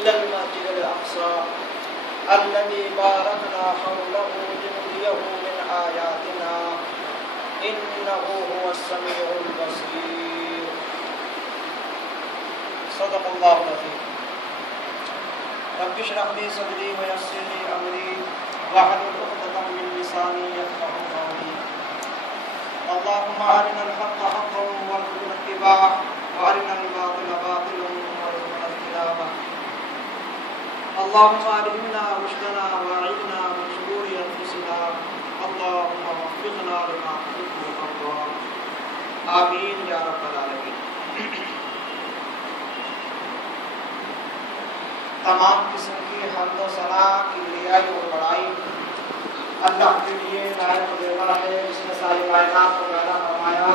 إلى المسجد الأقصى الذي باركنا حوله لنريه من آياتنا إنه هو السميع البصير صدق الله العظيم رب اشرح لي صدري ويسر لي أمري واحلل عقدة من لساني يفقهوا قولي اللهم أرنا الحق حقا وارزقنا اتباعه وأرنا الباطل باطلا وارزقنا اجتنابه اللهم ألهمنا رشدنا وأعذنا من شرور أنفسنا اللهم وفقنا لما تحب وترضى آمين يا رب العالمين. تمام قسم کی حمد و ثنا کی ریائی اور بڑائی اللہ کے لیے نائب دیوا ہے جس نے ساری کائنات کو پیدا فرمایا.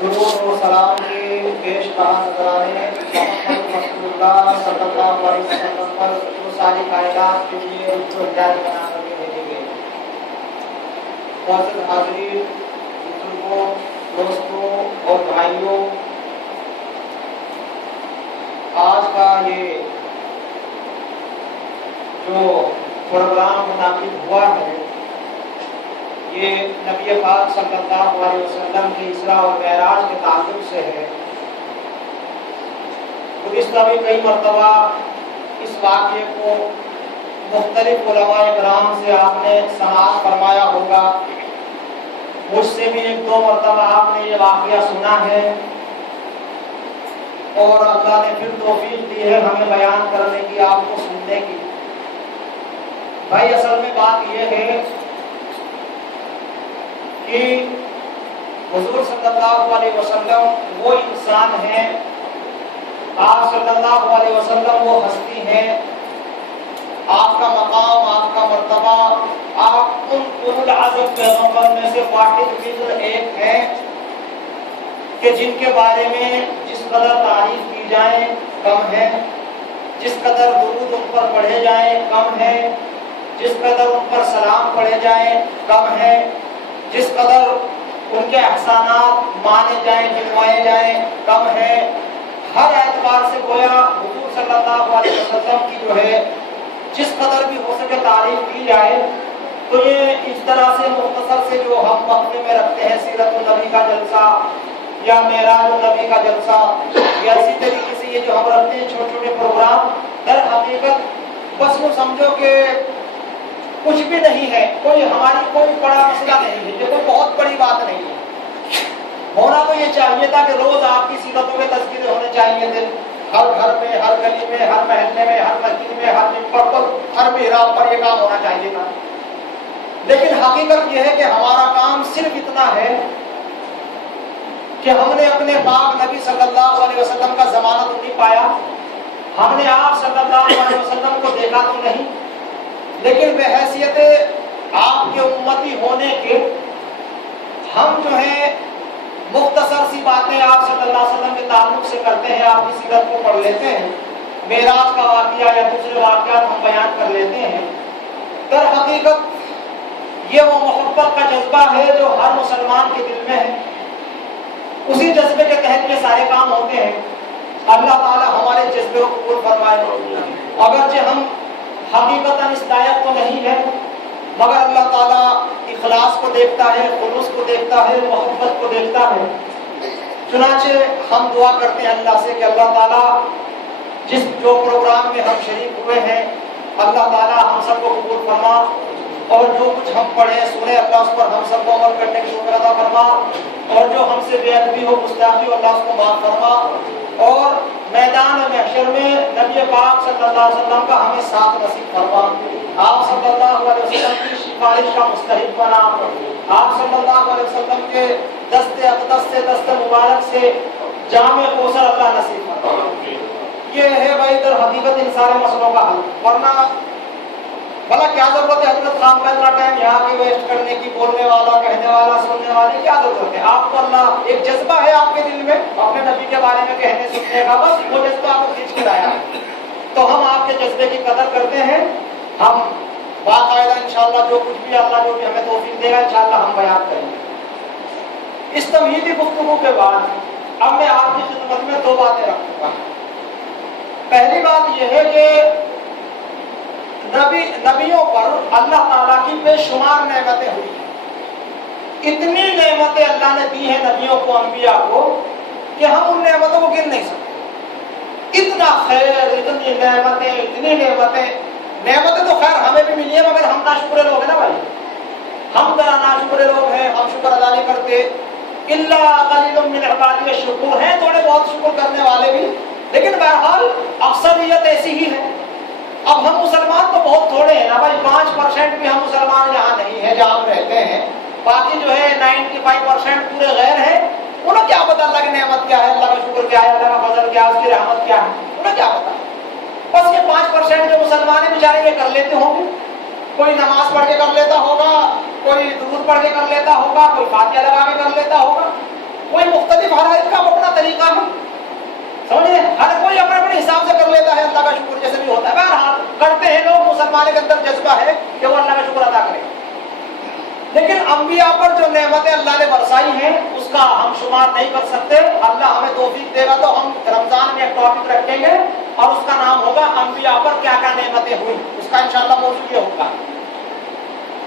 درود و سلام کے پیش کہا نظرانے محمد رسول اللہ صلی اللہ علیہ وسلم پر جو ساری کائنات کے لیے جو ہدایت بنا کر کے بھیجے گئے. معزز حاضرین، بزرگوں، دوستوں اور بھائیوں، آج کا یہ جو پروگرام منعقد ہوا ہے یہ نبی پاک صلی اللہ علیہ وسلم کی اسراء اور معراج کے تعلق سے ہے. گزشتہ بھی کئی مرتبہ اس واقعے کو مختلف علماء کرام سے آپ نے سماعت فرمایا ہوگا. مجھ سے بھی ایک دو مرتبہ آپ نے یہ واقعہ سنا ہے اور اللہ نے پھر توفیق دی ہے ہمیں بیان کرنے کی، آپ کو سننے کی. بھائی اصل میں بات یہ ہے کہ حضور صلی اللہ علیہ وسلم وہ انسان ہیں، آپ صلی اللہ علیہ وسلم وہ ہستی ہیں، آپ کا مقام، آپ کا مرتبہ، آپ ان اولو العزم پیغمبر میں سے واحد فضل ایک ہیں کہ جن کے بارے میں جس قدر تعریف کی جائے کم ہے، جس قدر درود ان پر پڑھے جائیں کم ہے، جس قدر ان پر سلام پڑھے جائیں کم ہے، جس قدر ان کے احسانات مانے جائیں گنوائے جائیں کم ہے. ہر اعتبار سے گویا حضور صلی اللہ علیہ وسلم کی جو ہے جس قدر بھی ہو سکے تعریف کی جائے تو یہ اس طرح سے مختصر سے جو ہم وقفے میں رکھتے ہیں سیرت النبی کا جلسہ یا معراج النبی کا جلسہ یا اسی طریقے سے یہ جو ہم رکھتے ہیں چھوٹے چھوٹے پروگرام، در حقیقت بس وہ سمجھو کہ کچھ بھی نہیں ہے، کوئی ہماری کوئی بڑا مسئلہ نہیں ہے، یہ کوئی بہت بڑی بات نہیں ہے. ہونا تو یہ چاہیے تھا کہ روز آپ کی سیرتوں کے تذکرے ہونے چاہیے تھے، ہر گھر میں، ہر گلی میں، ہر محلے میں، ہر مسجد میں، ہر ممبر پر، ہر محراب پر یہ کام ہونا چاہیے تھا. لیکن حقیقت یہ ہے کہ ہمارا کام صرف اتنا ہے کہ ہم نے اپنے پاک نبی صلی اللہ علیہ وسلم کا ضمانت نہیں پایا، ہم نے آپ صلی اللہ علیہ وسلم کو دیکھا تو نہیں، لیکن بحیثیت آپ کے امتی ہونے کے ہم جو ہیں مختصر سی باتیں آپ صلی اللہ علیہ وسلم کے تعلق سے کرتے ہیں، آپ کی سیرت کو پڑھ لیتے ہیں، معراج کا واقعہ یا دوسرے واقعات ہم بیان کر لیتے ہیں. در حقیقت یہ وہ محبت کا جذبہ ہے جو ہر مسلمان کے دل میں ہے، اسی جذبے کے تحت یہ سارے کام ہوتے ہیں. اللہ تعالی ہمارے جذبے کو قبول فرمائے. اگرچہ ہم حقیقتاً اس لائق تو نہیں ہے مگر اللہ تعالیٰ اخلاص کو دیکھتا ہے، خلوص کو دیکھتا ہے، محبت کو دیکھتا ہے. چنانچہ ہم دعا کرتے ہیں اللہ سے کہ اللہ تعالیٰ جس جو پروگرام میں ہم شریک ہوئے ہیں اللہ تعالیٰ ہم سب کو قبول فرما، اور جو کچھ ہم پڑھیں سنیں اللہ اس پر ہم سب کو عمل کرنے کی توفیق عطا فرما، اور جو ہم سے بے ادبی ہو گستاخی ہو اللہ اس کو معاف فرما، اور میدان محشر میں نبی پاک صلی اللہ علیہ وسلم کا ہمیں ساتھ نصیب فرما. آپ صلی اللہ علیہ وسلم کی سفارش کا مستحق بنا، آپ صلی اللہ علیہ وسلم کے دست اقدس سے، دست مبارک سے جامع کوثر اللہ نصیب فرما. یہ ہے بھائی در حقیقت ان سارے مسئلوں کا حل. ورنہ بھلا کیا ضرورت ہے حضرت خان کا اتنا ٹائم یہاں کی ویسٹ کرنے کی، بولنے والا، کہنے والا، سننے والے، کیا ضرورت ہے؟ آپ کو اللہ ایک جذبہ ہے آپ کے دل میں اپنے نبی کے بارے میں کہنے سننے کا، بس وہ جذبہ آپ کو کھینچ کے لایا ہے. تو ہم آپ کے جذبے کی قدر کرتے ہیں. ہم باقاعدہ انشاءاللہ جو کچھ بھی اللہ جو بھی ہمیں توفیق دے گا انشاءاللہ ہم بیان کریں گے. اس تمہیدی گفتگو کے بعد اب میں آپ کی خدمت میں دو باتیں رکھوں گا. پہلی بات یہ ہے کہ نبیوں پر اللہ تعالیٰ کی بے شمار نعمتیں ہوئی ہیں. اتنی نعمتیں اللہ نے دی ہیں نبیوں کو، انبیاء کو، کہ ہم ان نعمتوں کو گن نہیں سکتے. اتنا خیر، اتنی نعمتیں، اتنی نعمتیں تو خیر ہمیں بھی ملی ہیں، مگر ہم ناشکرے لوگ ہیں نا بھائی. ہم ذرا ناشکرے لوگ ہیں، ہم شکر ادا نہیں کرتے. الا قلیل من عبادی الشکور، ہیں تھوڑے بہت شکر کرنے والے بھی، لیکن بہرحال اکثریت ایسی ہی ہے. اب ہم مسلمان تو بہت تھوڑے ہیں نا بھائی، 5% بھی ہم مسلمان یہاں نہیں ہیں جہاں ہم رہتے ہیں. باقی جو ہے 95% پورے غیر ہیں. انہیں کیا پتا اللہ کی نعمت کیا ہے، اللہ کا شکر کیا ہے، اللہ کا فضل کیا ہے، اس کی رحمت کیا ہے، انہیں کیا پتا. بس یہ 5% جو مسلمان بیچارے یہ کر لیتے ہوں گے. کوئی نماز پڑھ کے کر لیتا ہوگا، کوئی درود پڑھ کے کر لیتا ہوگا، کوئی فاتحہ لگا کے کر لیتا ہوگا. کوئی مختلف، ہر ایک کا اپنا طریقہ ہے، سمجھے. ہر کوئی اپنے اپنے حساب سے کر لیتا ہے، اللہ کا شکر جیسے بھی ہوتا ہے. بہرحال کرتے ہیں لوگ، مسلمان کے اندر جذبہ ہے کہ وہ اللہ کا شکر ادا کرے. لیکن انبیاء پر جو نعمتیں اللہ نے برسائی ہیں اس کا ہم شمار نہیں کر سکتے. اللہ ہمیں توفیق دے گا تو ہم رمضان میں ایک ٹاپک رکھیں گے اور اس کا نام ہوگا انبیاء پر کیا کیا نعمتیں ہوئی. اس کا انشاءاللہ موضوع یہ ہوگا.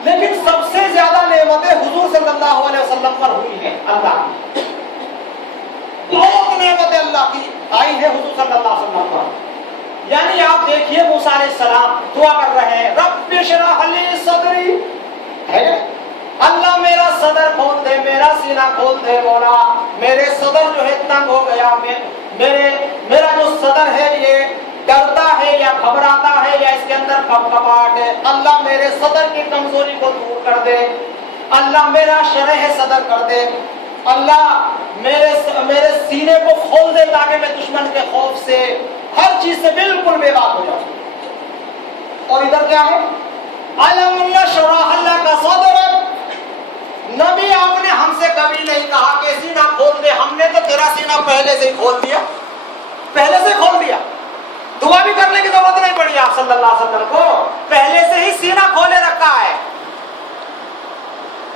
لیکن سب سے زیادہ نعمتیں حضور صلی اللہ علیہ وسلم پر ہوئی ہیں. اللہ کی بہت نعمتیں اللہ کی آئی ہیں حضور صلی اللہ علیہ وسلم پر. یعنی آپ دیکھیے موسیٰ علیہ السلام دعا کر رہے ہیں، رب اشرح لی صدری، ہے اللہ میرا صدر کھول دے، میرا سینہ کھول دے مولا. میرے صدر جو ہے تنگ ہو گیا، میرا جو صدر ہے یہ ڈرتا ہے یا گھبراتا ہے یا اس کے اندر کھپکپاہٹ ہے. اللہ میرے صدر کی کمزوری کو دور کر دے. اللہ میرا شرح صدر کر دے. اللہ میرے سینے کو کھول دے تاکہ میں دشمن کے خوف سے، ہر چیز سے بالکل بے بات ہو جاؤں. اور ادھر کیا ہے؟ الم نشرح لک صدرک. نبی آپ نے ہم سے کبھی نہیں کہا کہ سینہ کھول دے، ہم نے تو تیرا سینہ پہلے سے ہی کھول دیا، پہلے سے کھول دیا. دعا بھی کرنے کی ضرورت نہیں پڑی آپ صلی اللہ علیہ وسلم کو، پہلے سے ہی سینہ کھولے رکھا ہے.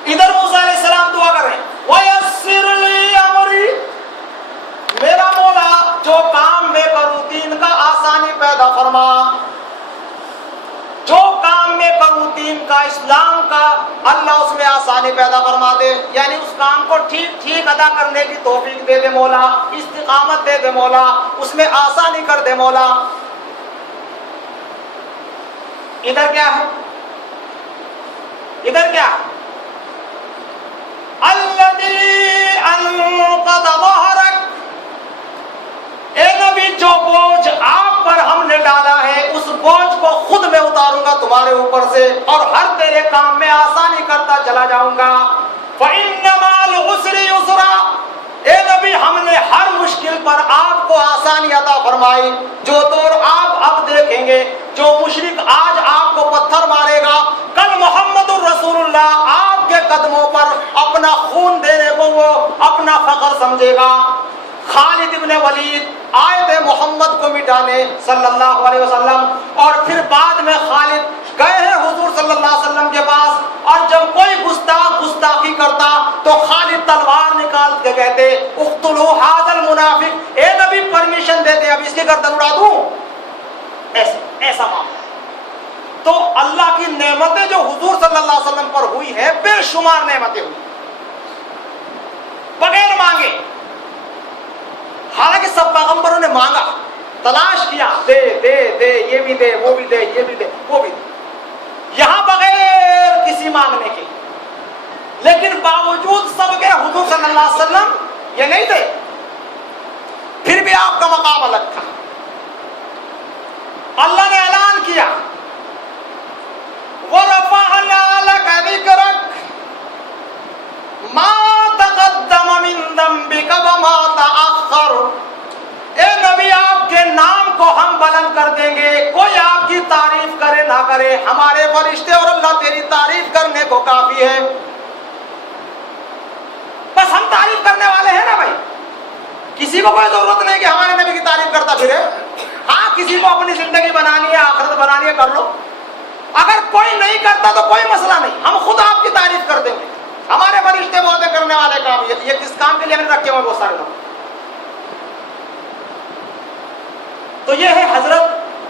ادھر موسیٰ علیہ السلام دعا کر رہے ہیں، وَيَسِّرْ لِي أَمْرِي، میرا مولا جو کام میں کروں دین کا آسانی پیدا فرما. جو کام میں کروں دین کا، اسلام کا، اللہ اس میں آسانی پیدا فرما دے. یعنی اس کام کو ٹھیک ٹھیک ادا کرنے کی توفیق دے دے مولا، استقامت دے دے مولا، اس میں آسانی کر دے مولا. ادھر کیا ہے؟ ادھر کیا ہے؟ الذی انقض ظہرک، اے نبی جو بوجھ آپ پر ہم نے ڈالا ہے اس بوجھ کو خود میں اتاروں گا تمہارے اوپر سے، اور ہر تیرے کام میں آسانی کرتا چلا جاؤں گا. فَإِنَّ مَعَ الْعُسْرِ يُسْرًا، اے نبی ہم نے ہر مشکل پر آپ کو آسانی عطا فرمائی. جو دور آپ اب دیکھیں گے، جو مشرک آج آپ کو پتھر مارے گا، کل محمد الرسول اللہ آپ کے قدموں پر اپنا خون دینے کو وہ اپنا فخر سمجھے گا. خالد ابن ولید آئے تھے محمد کو مٹانے صلی اللہ علیہ وسلم، اور پھر بعد میں خالد گئے ہیں حضور صلی اللہ علیہ وسلم کے پاس، اور جب کوئی گستاخی کرتا تو خالد تلوار نکال کے کہتے اقتلوا ھذا المنافق، اے نبی پرمیشن دے دے اب اس کی گردن اڑا دوں. ایسا معاملہ. تو اللہ کی نعمتیں جو حضور صلی اللہ علیہ وسلم پر ہوئی ہیں بے شمار نعمتیں ہوئی بغیر مانگے. حالانکہ سب پیغمبروں نے مانگا، تلاش کیا، دے دے دے، یہ بھی دے، وہ بھی دے، یہ بھی دے، وہ بھی دے. یہاں بغیر کسی مانگنے کے، لیکن باوجود سب کے حضور صلی اللہ علیہ وسلم یہ نہیں تھے. پھر بھی آپ کا مقام الگ تھا. اللہ نے اعلان کیا وَرَفَعْنَا لَكَ ذِكْرَكَ مَا تَقَدَّمَ مِن ذَنبِكَ وَمَا تَأَخَّرَ. اے نبی آپ کے نام کو ہم بلند کر دیں گے، کوئی آپ کی تعریف کرے نہ کرے، ہمارے فرشتے اور اللہ تیری تعریف کرنے کو کافی ہے. بس ہم تعریف کرنے والے ہیں نا بھائی، کسی کو کوئی ضرورت نہیں کہ ہمارے نبی کی تعریف کرتا پھرے. ہاں کسی کو اپنی زندگی بنانی ہے، آخرت بنانی ہے، کر لو. اگر کوئی نہیں کرتا تو کوئی مسئلہ نہیں، ہم خود آپ کی تعریف کر دیں گے. ہمارے فرشتے بہت کرنے والے کام، یہ کس کام کے لیے ہم نے رکھے ہوئے بہت سارے لوگ. تو یہ ہے حضرت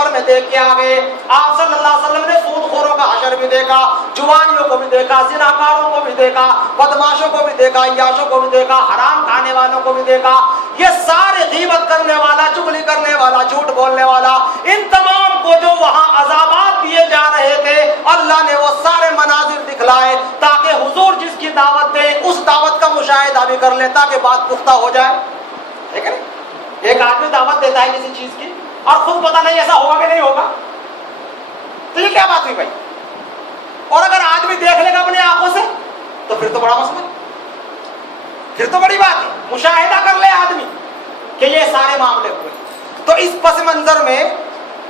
سفر میں دیکھ کے آ گئے. آپ صلی اللہ علیہ وسلم نے سود خوروں کا حشر بھی دیکھا, جوانیوں کو بھی دیکھا, زناکاروں کو بھی دیکھا, بدماشوں کو بھی دیکھا, عیاشوں کو بھی دیکھا, حرام کھانے والوں کو بھی دیکھا. یہ سارے غیبت کرنے والا, چغلی کرنے والا, جھوٹ بولنے والا, ان تمام کو جو وہاں عذابات دیے جا رہے تھے, اللہ نے وہ سارے مناظر دکھلائے تاکہ حضور جس کی دعوت دیں اس دعوت کا مشاہدہ بھی کر لیں تاکہ بات پختہ ہو جائے. ٹھیک ہے. ایک آدمی دعوت دیتا ہے کسی چیز کی اور خود پتہ نہیں ایسا ہوگا کہ نہیں ہوگا, تو یہ کیا بات ہوئی بھائی؟ اور اگر آدمی دیکھ لے گا اپنی آنکھوں سے تو پھر تو بڑا مسئلہ, پھر تو بڑی بات ہے. مشاہدہ کر لے آدمی کہ یہ سارے معاملے ہوئے. تو اس پس منظر میں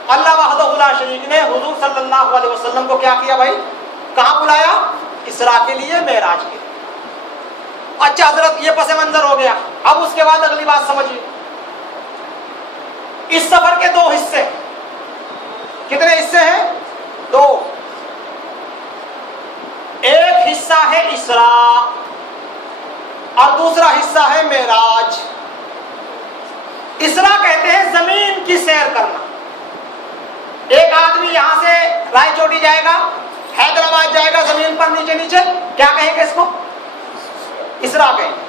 اللہ وحدہ لا شریک نے حضور صلی اللہ علیہ وسلم کو کیا کیا بھائی؟ کہاں بلایا؟ اسراء کے لیے, معراج کے لیے. اچھا حضرت یہ پس منظر ہو گیا. اب اس کے بعد اگلی بات سمجھیے. اس سفر کے دو حصے. کتنے حصے ہیں؟ دو. ایک حصہ ہے اسراء اور دوسرا حصہ ہے معراج. اسراء کہتے ہیں زمین کی سیر کرنا. ایک آدمی یہاں سے رائے چوٹی جائے گا, حیدرآباد جائے گا, زمین پر نیچے نیچے, کیا کہیں گے اس کو؟ اسراء کہیں گے.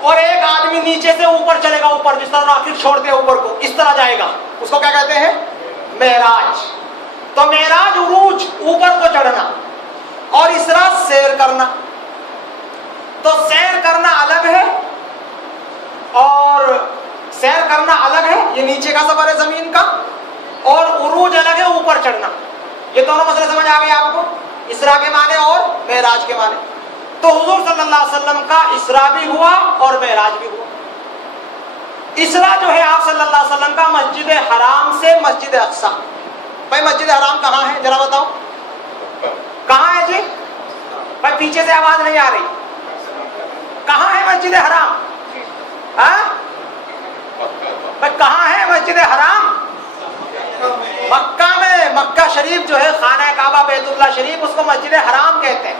اور ایک آدمی نیچے سے اوپر چلے گا, اوپر جس طرح راکٹ چھوڑتے ہیں اوپر کو, اس طرح جائے گا, اس کو کیا کہتے ہیں؟ معراج. تو معراج عروج, اوپر کو چڑھنا, اور اسراء سیر کرنا. تو سیر کرنا الگ ہے اور سیر کرنا الگ ہے, یہ نیچے کا سفر ہے زمین کا, اور عروج الگ ہے, اوپر چڑھنا. یہ دونوں مسئلے سمجھ آ گئے آپ کو, اسراء کے معنی اور معراج کے معنی. تو حضور صلی اللہ علیہ وسلم کا اسراء بھی ہوا اور معراج بھی ہوا. اسراء جو ہے آپ صلی اللہ علیہ وسلم کا مسجد حرام سے مسجد اقصی. بھائی مسجد حرام کہاں ہے ذرا بتاؤ, کہاں ہے جی؟ بھائی پیچھے سے آواز نہیں آ رہی. کہاں ہے مسجد حرام؟ بھائی کہاں ہے مسجد حرام؟ مکہ میں. مکہ شریف جو ہے, خانہ کعبہ بیت اللہ شریف, اس کو مسجد حرام کہتے ہیں.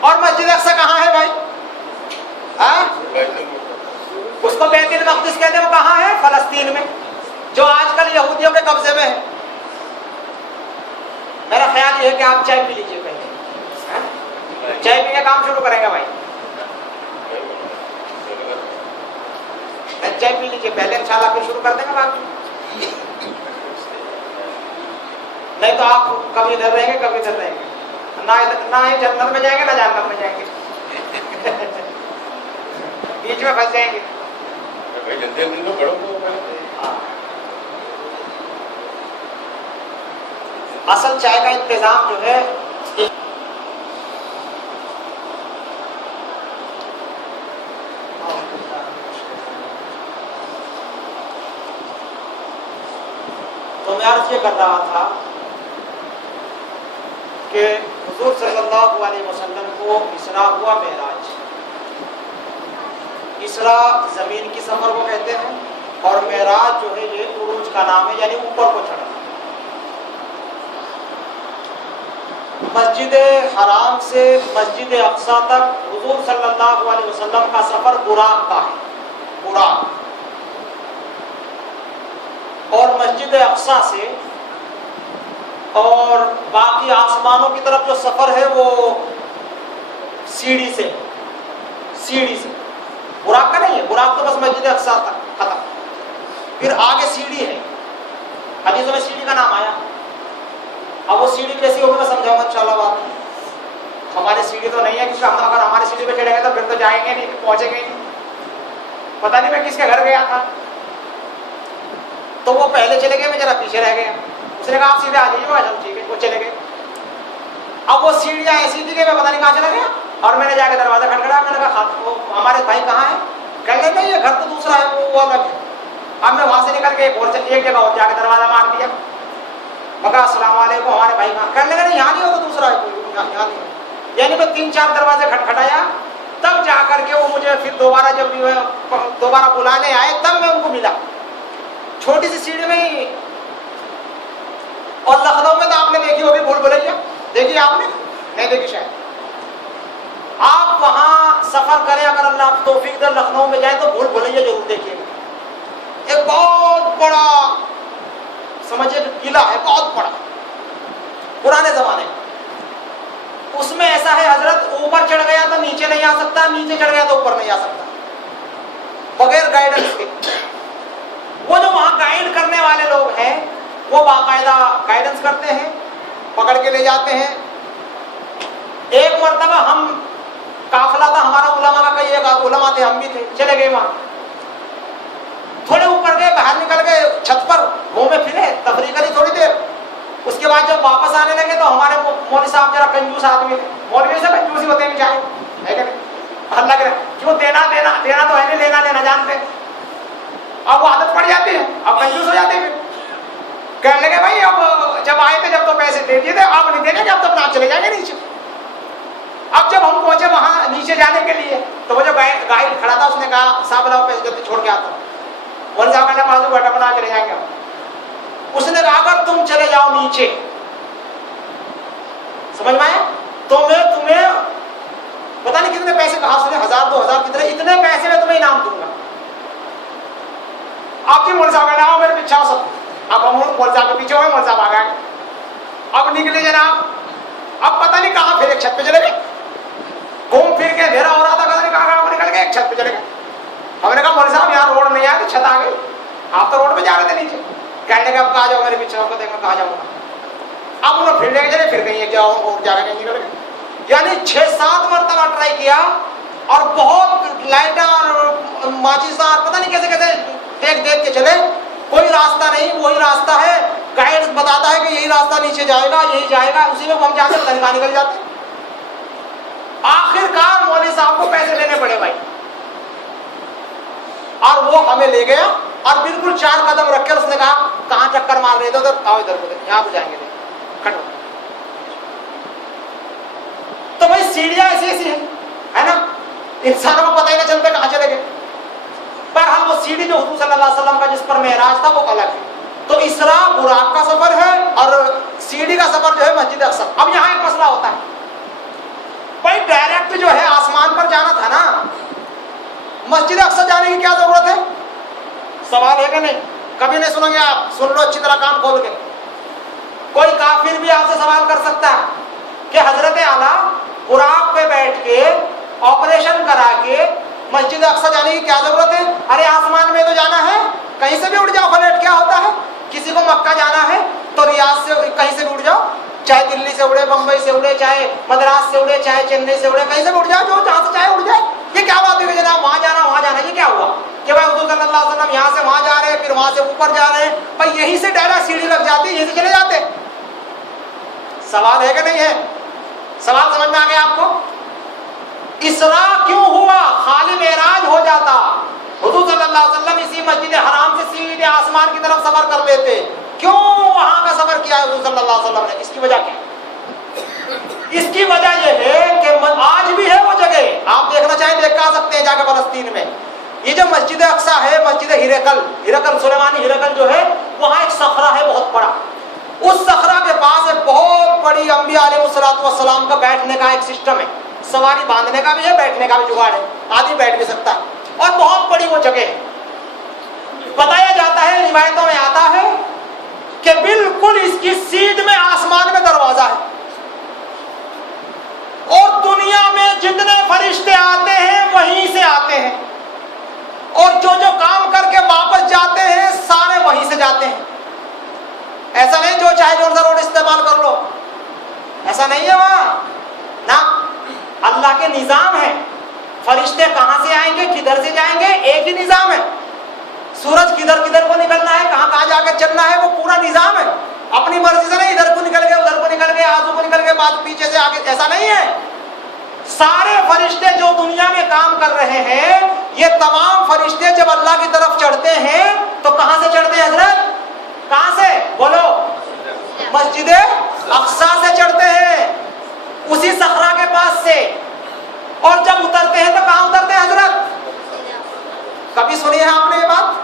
اور مسجد اقصی کہاں ہے بھائی؟ اس کو بیت المقدس کہتے ہیں. وہ کہاں ہے؟ فلسطین میں, جو آج کل یہودیوں کے قبضے میں ہے. میرا خیال یہ ہے کہ آپ چائے پی لیجیے پہلے, چائے پی کے کام شروع کریں گے بھائی. چائے پی لیجیے پہلے, انشاءاللہ پھر شروع کر دیں گے باقی. نہیں تو آپ کبھی ادھر رہیں گے کبھی ادھر رہیں گے, نہ ہی جنت میں جائیں گے نہ جہنم میں جائیں گے, بیچ میں پھنس جائیں گے. اصل چائے کا انتظام جو ہے تو میں عرض یہ کر رہا تھا کہ حضور صلی اللہ علیہ وسلم کو اسراء ہوا, معراج. اسراء زمین کی سفر کو کہتے ہیں اور معراج جو ہے یہ عروج کا نام ہے, یعنی اوپر کو چڑھنا. مسجد حرام سے مسجد اقصی تک حضور صلی اللہ علیہ وسلم کا سفر براق کا ہے, براق. اور مسجد اقصی سے اور باقی آسمانوں کی طرف جو سفر ہے وہ سیڑھی سے, سیڑھی سے. براق کا نہیں ہے, براق تو بس مسجد اقصی تک ختم. پھر آگے سیڑھی ہے, حدیثوں میں سیڑھی کا نام آیا. اب وہ سیڑھی کیسی ہوگی میں سمجھاؤں گا انشاءاللہ بات. ہماری سیڑھی تو نہیں ہے, کیونکہ ہم اگر ہماری سیڑھی پہ چڑھیں گے تو پھر تو جائیں گے نہیں, پہنچیں گے نہیں. پتہ نہیں میں کس کے گھر گیا تھا, تو وہ پہلے چلے گئے, میں ذرا پیچھے رہ گیا. اس نے کہا آپ سیدھے آ جائیے. چلو ٹھیک ہے, وہ چلے گئے. اب وہ سیڑھیاں ایسی تھی کہ میں پتہ نہیں کہاں چلا گیا, اور میں نے جا کے دروازہ کھٹکھڑایا. میں نے کہا ہمارے بھائی کہاں ہیں؟ کہنے نہیں یہ گھر تو دوسرا ہے, وہ الگ ہے. اب میں وہاں سے نکل کے ایک جگہ اور جا کے دروازہ مار دیا. میں کہا السلام علیکم, ہمارے بھائی کہاں؟ کہنے لگا نہیں یہاں نہیں ہو تو دوسرا ہے, یہاں نہیں. یعنی میں 3-4 دروازے کھٹکھٹایا, تب جا کر کے وہ مجھے پھر دوبارہ جب دوبارہ بلانے آئے تب میں ان کو ملا, چھوٹی سی سیڑھی میں ہی. اور لکھنؤ میں تو آپ نے دیکھی ہوگی بھول بھلیا, دیکھی آپ نے؟ نہیں دیکھی شاید. آپ وہاں سفر کریں, اگر اللہ آپ توفیق دے لکھنؤ میں جائیں تو بھول بھلیا ضرور دیکھیے. ایک ایک بہت بڑا سمجھے قلعہ ہے، بہت بڑا پرانے زمانے میں. اس میں ایسا ہے حضرت اوپر چڑھ گیا تو نیچے نہیں آ سکتا، نیچے چڑھ گیا تو اوپر نہیں آ سکتا بغیر گائیڈنس کے. وہ جو وہاں گائیڈ کرنے والے لوگ ہیں وہ باقاعدہ گائیڈنس کرتے ہیں، پکڑ کے لے جاتے ہیں. ایک مرتبہ ہم قافلہ تھا ہمارا علماء کا، کئی علماء تھے، ہم بھی تھے، چلے گئے وہاں. تھوڑے اوپر گئے، باہر نکل گئے چھت پر گھومے پھرے، تفریح کری تھوڑی دیر. اس کے بعد جب واپس آنے لگے تو ہمارے مولوی صاحب ذرا کنجوس آدمی تھے. مولوی سے کنجوس ہی ہوتے ہیں بیچارے، ہے کہ نہیں؟ اللہ کے کیوں دینا دینا دینا تو ہے نہیں، لینا لینا جانتے. اب وہ عادت پڑ جاتی ہے، اب کنجوس ہو جاتے ہیں. کہنے لگے بھائی اب جب آئے تھے جب تو پیسے دے دیے تھے، اب نہیں دیں گے، اب تو آپ چلے جائیں گے نیچے. اب جب ہم پہنچے وہاں نیچے جانے کے لیے تو وہ جو گائیڈ کھڑا تھا اس نے کہا صاحب لاؤ پیسے جلدی چھوڑ کے آتا ہوں. مولوی صاحب نے بازو بیٹھا بنا چلے جائیں گے. اس نے کہا اگر تم چلے جاؤ نیچے، سمجھ میں آئے، تو میں تمہیں پتہ نہیں کتنے پیسے کہا اس نے، 1000 2000 کتنے، اتنے پیسے میں تمہیں انعام دوں گا. آپ کی مولوی صاحب کا میرے پیچھے آؤ سب. اب ہم مولوی صاحب کے پیچھے ہوئے، مولوی صاحب آ گئے. اب نکلے جناب، اب پتہ نہیں کہاں پھر ایک چھت پہ چلے گئے، گھوم پھر کے اندھیرا ہو رہا تھا، پتہ نہیں کہاں نکل گئے، ایک چھت پہ چلے گئے. ہم نے کہا مولوی صاحب یہاں روڈ نہیں آیا، چھت آ گئی، آپ تو روڈ پہ جا رہے تھے نیچے. کہنے لگا اب کہاں جاؤ میرے پیچھے، آپ کو دیکھنا کہاں جاؤں گا. اب انہوں پھر لے کے چلے، پھر کہیں جاؤ اور جا کے نکل گئے. یعنی 6-7 مرتبہ ٹرائی کیا اور بہت لائٹاں اور ماچساں پتہ نہیں کیسے کیسے دیکھ دیکھ کے چلے. کوئی راستہ نہیں، وہی راستہ ہے، گائیڈ بتاتا ہے کہ یہی راستہ نیچے جائے گا، یہی جائے گا، اسی میں ہم جاتے ہیں نکل جاتے. آخر کار مولوی صاحب کو پیسے دینے پڑے بھائی، اور وہ ہمیں لے گیا اور بالکل 4 قدم رکھ کے اس نے کہا کہاں چکر مار رہے تھے، ادھر آؤ، ادھر کو یہاں پہ جائیں گے، کھڑو. تو بھائی سیڑھیاں ایسی ایسی ہے نا، انسانوں کو پتہ ہی نہیں چلتا کہاں چلے گئے. پر ہم وہ سیڑھی جو حضور صلی اللہ علیہ وسلم کا جس پر معراج تھا وہ الگ ہے. تو اسراء براق کا سفر ہے اور سیڑھی کا سفر جو ہے مسجد اقصی. اب یہاں ایک مسئلہ ہوتا ہے بھائی، ڈائریکٹ جو ہے آسمان پر جانا تھا نا، مسجد اقصی جانے کی کیا ضرورت ہے؟ سوال ہے کہ نہیں؟ کبھی نہیں سنیں گے آپ، سن لو اچھی طرح کان کھول کے. کوئی کافر بھی آپ سے سوال کر سکتا ہے کہ حضرت اعلیٰ براق پہ بیٹھ کے آپریشن کرا کے مسجد اقصی جانے کی کیا ضرورت ہے؟ ارے آسمان میں تو جانا ہے، کہیں سے بھی اڑ جاؤ، فلیٹ کیا ہوتا ہے؟ کسی کو مکہ جانا ہے تو ریاض سے کہیں سے بھی اڑ جاؤ، چاہے دلی سے اڑے، بمبئی سے اڑے، چاہے مدراس سے اڑے، چاہے چنئی سے اڑے، کہیں سے بھی اڑ جاؤ، جو جہاں سے چاہے اڑ جائے. یہ کیا بات ہے جناب وہاں جانا وہاں جانا؟ یہ کیا ہوا کہ بھائی حضور صلی اللہ علیہ وسلم یہاں سے وہاں جا رہے ہیں، پھر وہاں سے اوپر جا رہے ہیں، بھائی یہیں سے ڈائریکٹ سیڑھی لگ جاتی، یہیں سے چلے جاتے. سوال ہے کہ نہیں ہے؟ سوال سمجھ میں آ گیا آپ کو؟ اسراء کیوں ہوا؟ خالی معراج ہو جاتا، حضور صلی اللہ علیہ وسلم اسی مسجد حرام سے سیدھے آسمان کی طرف سفر کر لیتے. کیوں وہاں کا سفر کیا حضور صلی اللہ علیہ وسلم نے؟ اس کی وجہ کیا؟ اس کی وجہ یہ ہے کہ آج بھی ہے وہ جگہ، آپ دیکھنا چاہیں دیکھ آ سکتے ہیں جا کے فلسطین میں. یہ جو مسجد اقصی ہے، مسجد ہرقل سلیمانی ہرقل جو ہے، وہاں ایک صخرہ ہے بہت بڑا. اس صخرہ کے پاس ایک بہت بڑی انبیاء علیہ السلام کا بیٹھنے کا ایک سسٹم ہے، سواری باندھنے کا بھی ہے، بیٹھنے کا بھی جگاڑ ہے، آدمی بیٹھ بھی سکتا ہے، اور بہت بڑی وہ جگہ ہے. بتایا جاتا ہے، روایتوں میں آتا ہے کہ بالکل اس کی سیدھ میں آسمان میں دروازہ ہے، اور دنیا میں جتنے فرشتے آتے ہیں وہیں سے آتے ہیں، اور جو جو کام کر کے واپس جاتے ہیں سارے وہیں سے جاتے ہیں. ایسا نہیں جو چاہے جو سا روڈ استعمال کر لو، ایسا نہیں ہے وہاں نا. اللہ کے نظام ہے، فرشتے کہاں سے آئیں گے، کدھر سے جائیں گے، ایک ہی نظام ہے. سورج کدھر کدھر کو نکلنا ہے، کہاں کہاں جا کے چلنا ہے، وہ پورا نظام ہے. اپنی مرضی سے نہیں، ادھر کو نکل گئے، ادھر کو نکل گئے، آگے کو نکل گئے، بعد پیچھے سے آگے، ایسا نہیں ہے. سارے فرشتے جو دنیا میں کام کر رہے ہیں، یہ تمام فرشتے جب اللہ کی طرف چڑھتے ہیں تو کہاں سے چڑھتے ہیں حضرت؟ کہاں سے بولو؟ مسجد اقصی سے چڑھتے ہیں، اسی صخرہ کے پاس سے. اور جب اترتے ہیں تو کہاں اترتے ہیں حضرت؟ کبھی سنی ہے آپ نے یہ بات؟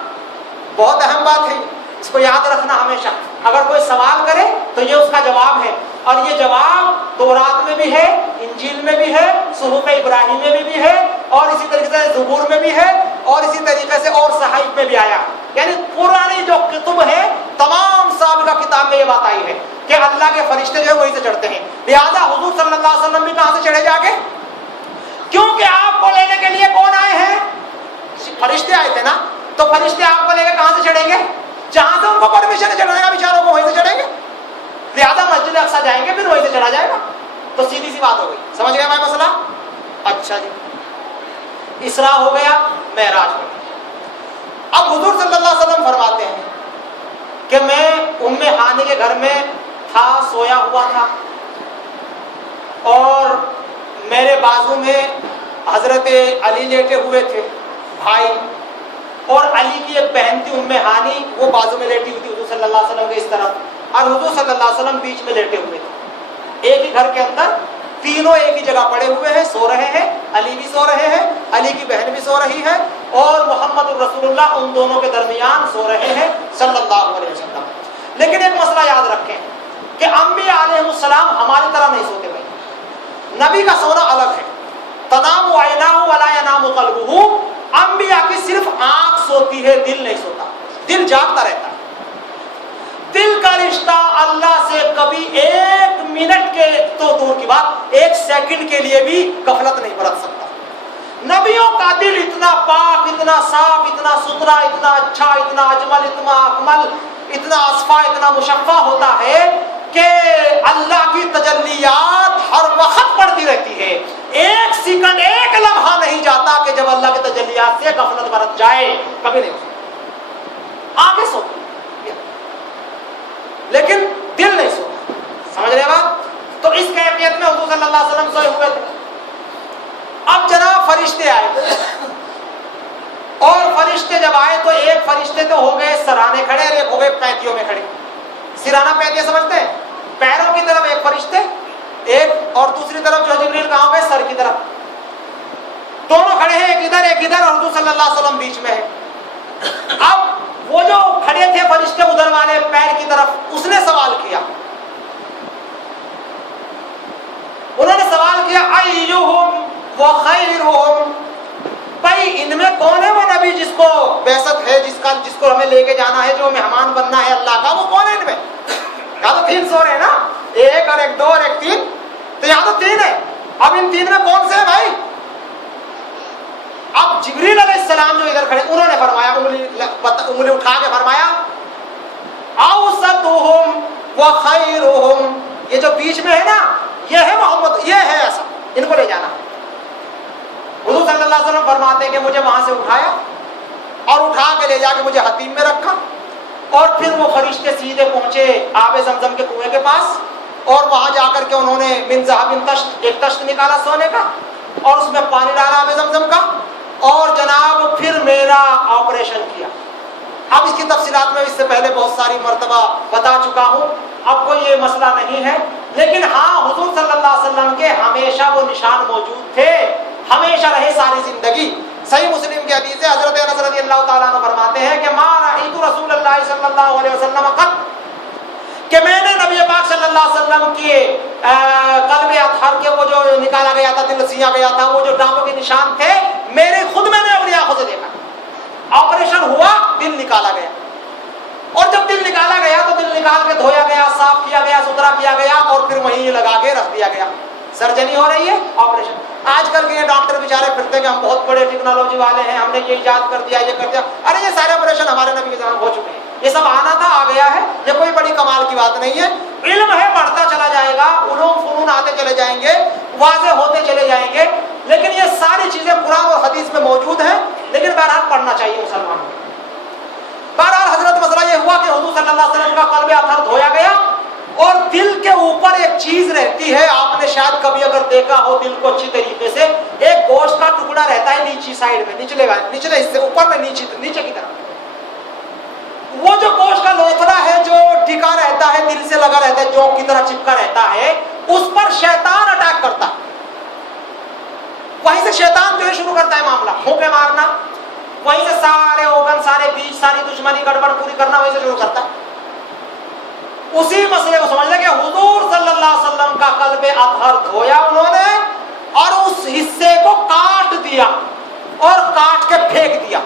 بہت اہم بات ہے، اس کو یاد رکھنا ہمیشہ. اگر کوئی سوال کرے تو یہ اس کا جواب ہے، اور یہ جواب تورات میں بھی ہے، انجیل میں بھی ہے، صحف ابراہیم میں بھی ہے، اور اسی طریقے سے زبور میں بھی ہے، اور اسی طریقے سے اور صحائف میں بھی آیا, یعنی پرانی جو کتب ہے تمام سابقہ کتاب میں یہ بات آئی ہے کہ اللہ کے فرشتے جو ہے وہیں سے چڑھتے ہیں. لہذا حضور صلی اللہ علیہ وسلم بھی کہاں سے چڑھے جا کے؟ کیونکہ آپ کو لینے کے لیے کون آئے ہیں؟ فرشتے آئے تھے نا. تو فرشتے آپ کو لے کے کہاں سے چڑھیں گے؟ جہاں سے ان کو پرمیشن ہے چڑھنے کا بیچاروں کو وہیں سے چڑھیں گے. لہذا مسجد اقصیٰ جائیں گے پھر وہیں سے چڑھا جائے گا. تو سیدھی سی بات ہو گئی. سمجھ گئے ہمارا مسئلہ؟ اچھا جی, اسراء ہو گیا, معراج ہو گیا. اب حضور صلی اللہ علیہ وسلم فرماتے ہیں کہ میں ام ہانی کے گھر میں تھا, سویا ہوا تھا, اور میرے بازو میں حضرت علی لیٹے ہوئے تھے بھائی, اور علی کی ایک بہن تھی ام ہانی, وہ بازو میں لیٹی ہوئی تھی حضور صلی اللہ علیہ وسلم کے اس طرف, اور حضور صلی اللہ علیہ وسلم بیچ میں لیٹے ہوئے تھے. ایک ہی گھر کے اندر تینوں ایک ہی جگہ پڑے ہوئے ہیں, سو رہے ہیں. علی بھی سو رہے ہیں, علی کی بہن بھی سو رہی ہے, اور محمد الرسول اللہ ان دونوں کے درمیان سو رہے ہیں صلی اللہ علیہ وسلم. لیکن ایک مسئلہ یاد رکھیں کہ انبیاء علیہ السلام ہماری طرح نہیں سوتے بھائی. نبی کا سونا الگ ہے. تنام عیناہ ولا ینام قلبہ. انبیاء کی صرف آنکھ سوتی ہے, دل نہیں سوتا, دل جاگتا رہتا ہے. دل کا رشتہ اللہ سے کبھی ایک منٹ کے تو دور کی بات, ایک سیکنڈ کے لیے بھی غفلت نہیں برت سکتا. نبیوں کا دل اتنا پاک, اتنا صاف, اتنا ستھرا, اتنا اچھا, اتنا اجمل, اتنا اکمل, اتنا اصفا, اتنا مشفع ہوتا ہے کہ اللہ کی تجلیات ہر وقت پڑتی رہتی ہے. ایک سیکنڈ, ایک لمحہ نہیں جاتا کہ جب اللہ کی تجلیات سے غفلت برت جائے, کبھی نہیں ہو سکتا. آنکھیں سوتی لیکن دل نہیں سوتا. سمجھ رہے بات؟ تو اس کیفیت میں حضور صلی اللہ علیہ وسلم سوئے ہوئے تھے. اب جناب فرشتے آئے, اور فرشتے جب آئے تو ایک فرشتے تو ہو گئے سرانے کھڑے, اور ایک ہو گئے پینتیوں میں کھڑے. سرانہ پینتیاں سمجھتے ہیں؟ پیروں کی طرف ایک فرشتے, ایک, اور دوسری طرف جو جبریل کہاں گئے سر کی طرف. دونوں کھڑے ہیں, ایک ادھر, اور حضور صلی اللہ علیہ وسلم بیچ میں ہے. اب وہ جو کھڑے تھے فرشتے ادھر والے پیر کی طرف, اس نے سوال کیا, انہوں نے سوال کیا ایہم وخیرہم, بھائی ان میں کون ہے وہ نبی جس کو بعثت ہے, جس کو ہمیں لے کے جانا ہے, جو مہمان بننا ہے اللہ کا, وہ کون ہے ان میں؟ کہا تو تین سو رہے ہیں نا, ایک اور ایک دو اور ایک تین, تو یہاں تو تین ہے. اب ان تین میں کون سے ہے بھائی؟ اب جبریل علیہ السلام جو ادھر کھڑے, انہوں نے فرمایا, انگلی اٹھا کے فرمایا اوسطہم وخیرہم, یہ جو بیچ میں ہے نا یہ ہے محمد, یہ ہے ایسا, ان کو لے جانا. حضور صلی اللہ علیہ وسلم فرماتے ہیں کہ مجھے وہاں سے اٹھایا, اور اٹھا کے لے جا کے مجھے حتیم میں رکھا, اور پھر وہ فرشتے سیدھے پہنچے آب زمزم کے کنویں کے پاس, اور وہاں جا کر کے انہوں نے من ذهب تشت, ایک تشت نکالا سونے کا, اور اس میں پانی ڈالا آب زمزم کا, اور جناب پھر میرا آپریشن کیا. اب اس کی تفصیلات میں اس سے پہلے بہت ساری مرتبہ بتا چکا ہوں, اب کوئی یہ مسئلہ نہیں ہے. لیکن ہاں حضور صلی اللہ علیہ وسلم کے ہمیشہ وہ نشان موجود تھے, ہمیشہ رہے ساری زندگی. صحیح مسلم کی حدیث ہے, حضرت انس رضی اللہ تعالیٰ عنہ فرماتے ہیں کہ ما رأیت رسول اللہ صلی اللہ علیہ وسلم قط, کہ میں نے نبی پاک صلی اللہ علیہ وسلم کے قلب اطہر کے وہ جو نکالا گیا تھا, دل سیا گیا تھا, وہ جو ٹانگوں کے نشان تھے, میں نے اپنی آنکھوں سے دیکھا. آپریشن ہوا, دل نکالا گیا, اور جب دل نکالا گیا تو دل نکال کے دھویا گیا, صاف کیا گیا, ستھرا کیا گیا, اور پھر وہیں لگا کے رکھ دیا گیا. سرجری ہو رہی ہے, آپریشن. آج کل کے یہ ڈاکٹر بیچارے پھرتے کہ ہم بہت بڑے ٹیکنالوجی والے ہیں, ہم نے یہ ایجاد کر دیا, یہ کر دیا. ارے یہ سارے آپریشن ہمارے نبی کے زمانے ہو چکے ہیں, یہ سب آنا تھا, آ گیا ہے, یہ کوئی بڑی کمال کی بات نہیں ہے. علم ہے, بڑھتا چلا جائے گا, علوم فنون آتے چلے جائیں گے, واضح ہوتے چلے جائیں گے, لیکن یہ ساری چیزیں قرآن اور حدیث میں موجود ہیں. لیکن بہرحال پڑھنا چاہیے مسلمانوں کو. بہرحال حضرت مسئلہ یہ ہوا کہ حضور صلی اللہ علیہ وسلم کا قلب اطہر دھویا گیا, اور دل کے اوپر ایک چیز رہتی ہے, آپ نے شاید کبھی اگر دیکھا ہو دل کو اچھی طریقے سے, ایک گوشت کا ٹکڑا رہتا ہے نیچی سائڈ میں, نچلے حصے, اوپر میں نیچے کی طرف. وہ جو گوشت کا لوتھڑا ہے جو ٹکا رہتا ہے, دل سے لگا رہتا ہے, جوک کی طرح چپکا رہتا ہے, اس پر شیطان اٹیک کرتا ہے. وہیں سے شیطان جو ہے شروع کرتا ہے معاملہ, پھونکے مارنا, وہیں سے سارے اوگن, سارے بیج, ساری دشمنی گڑبڑ پوری کرنا وہیں سے شروع کرتا ہے. اسی مسئلے کو سمجھ لیں کہ حضور صلی اللہ علیہ وسلم کا قلب اطہر دھویا انہوں نے, اور اس حصے کو کاٹ دیا, اور کاٹ کے پھینک دیا.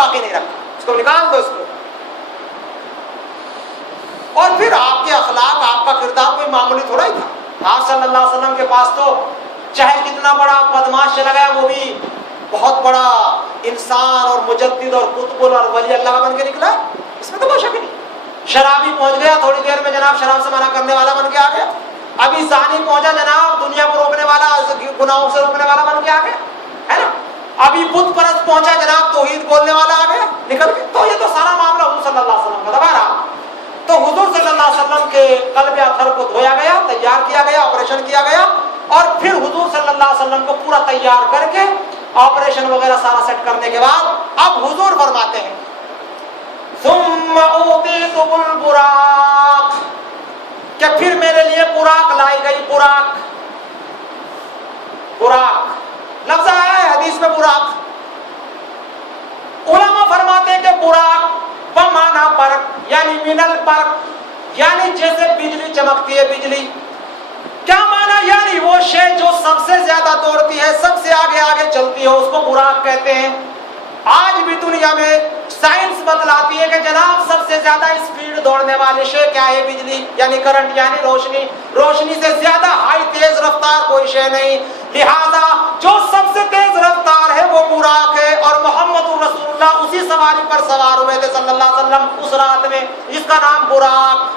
باقی نہیں رکھا، اس کو نکال دو اس کو. اور پھر آپ کے اخلاق، آپ کا کردار کوئی معمولی تھوڑا ہی تھا. آپ صلی اللہ علیہ وسلم کے پاس تو چاہے کتنا بڑا بدماش چلا گیا وہ بھی بہت بڑا انسان اور مجدد اور قطب اور ولی اللہ بن کے نکلا، اس میں تو کوئی شک نہیں. شرابی پہنچ گیا، تھوڑی دیر میں جناب شراب سے منع کرنے والا بن کے آ گیا. ابھی زانی پہنچا جناب، دنیا کو روکنے والا، گناہوں سے روکنے والا بن کے آ گیا، ہے نا. ابھی بت پرست پہنچا جناب، توحید بولنے والا آ گیا نکل کے. تو یہ تو سارا معاملہ حضور صلی اللہ علیہ وسلم کا دبا رہا. تو حضور صلی اللہ علیہ وسلم کے قلب اطہر کو دھویا گیا، تیار کیا گیا، آپریشن کیا گیا، اور پھر حضور صلی اللہ علیہ وسلم کو پورا تیار کر کے آپریشن وغیرہ سارا سیٹ کرنے کے بعد اب حضور فرماتے ہیں ثم اوتیتم البراق، کہ پھر میرے لیے براق لائی گئی. براق لفظ آیا ہے حدیث میں براق. علماء فرماتے ہیں کہ براق بمانا برق، یعنی من البرق، یعنی جیسے بجلی چمکتی ہے بجلی. کیا مانا؟ یعنی وہ شے جو سب سے زیادہ دوڑتی ہے، سب سے آگے آگے چلتی ہے، اس کو براق کہتے ہیں. آج بھی دنیا میں سائنس بتلاتی ہے کہ جناب سب سے زیادہ اسپیڈ دوڑنے والی شے کیا ہے؟ بجلی، یعنی کرنٹ، یعنی روشنی. روشنی سے زیادہ ہائی تیز رفتار کوئی شے نہیں. لہذا جو سب سے تیز رفتار ہے وہ براق ہے، اور محمد رسول اللہ اسی سواری پر سوار ہوئے تھے صلی اللہ علیہ وسلم اس رات میں، جس کا نام براق.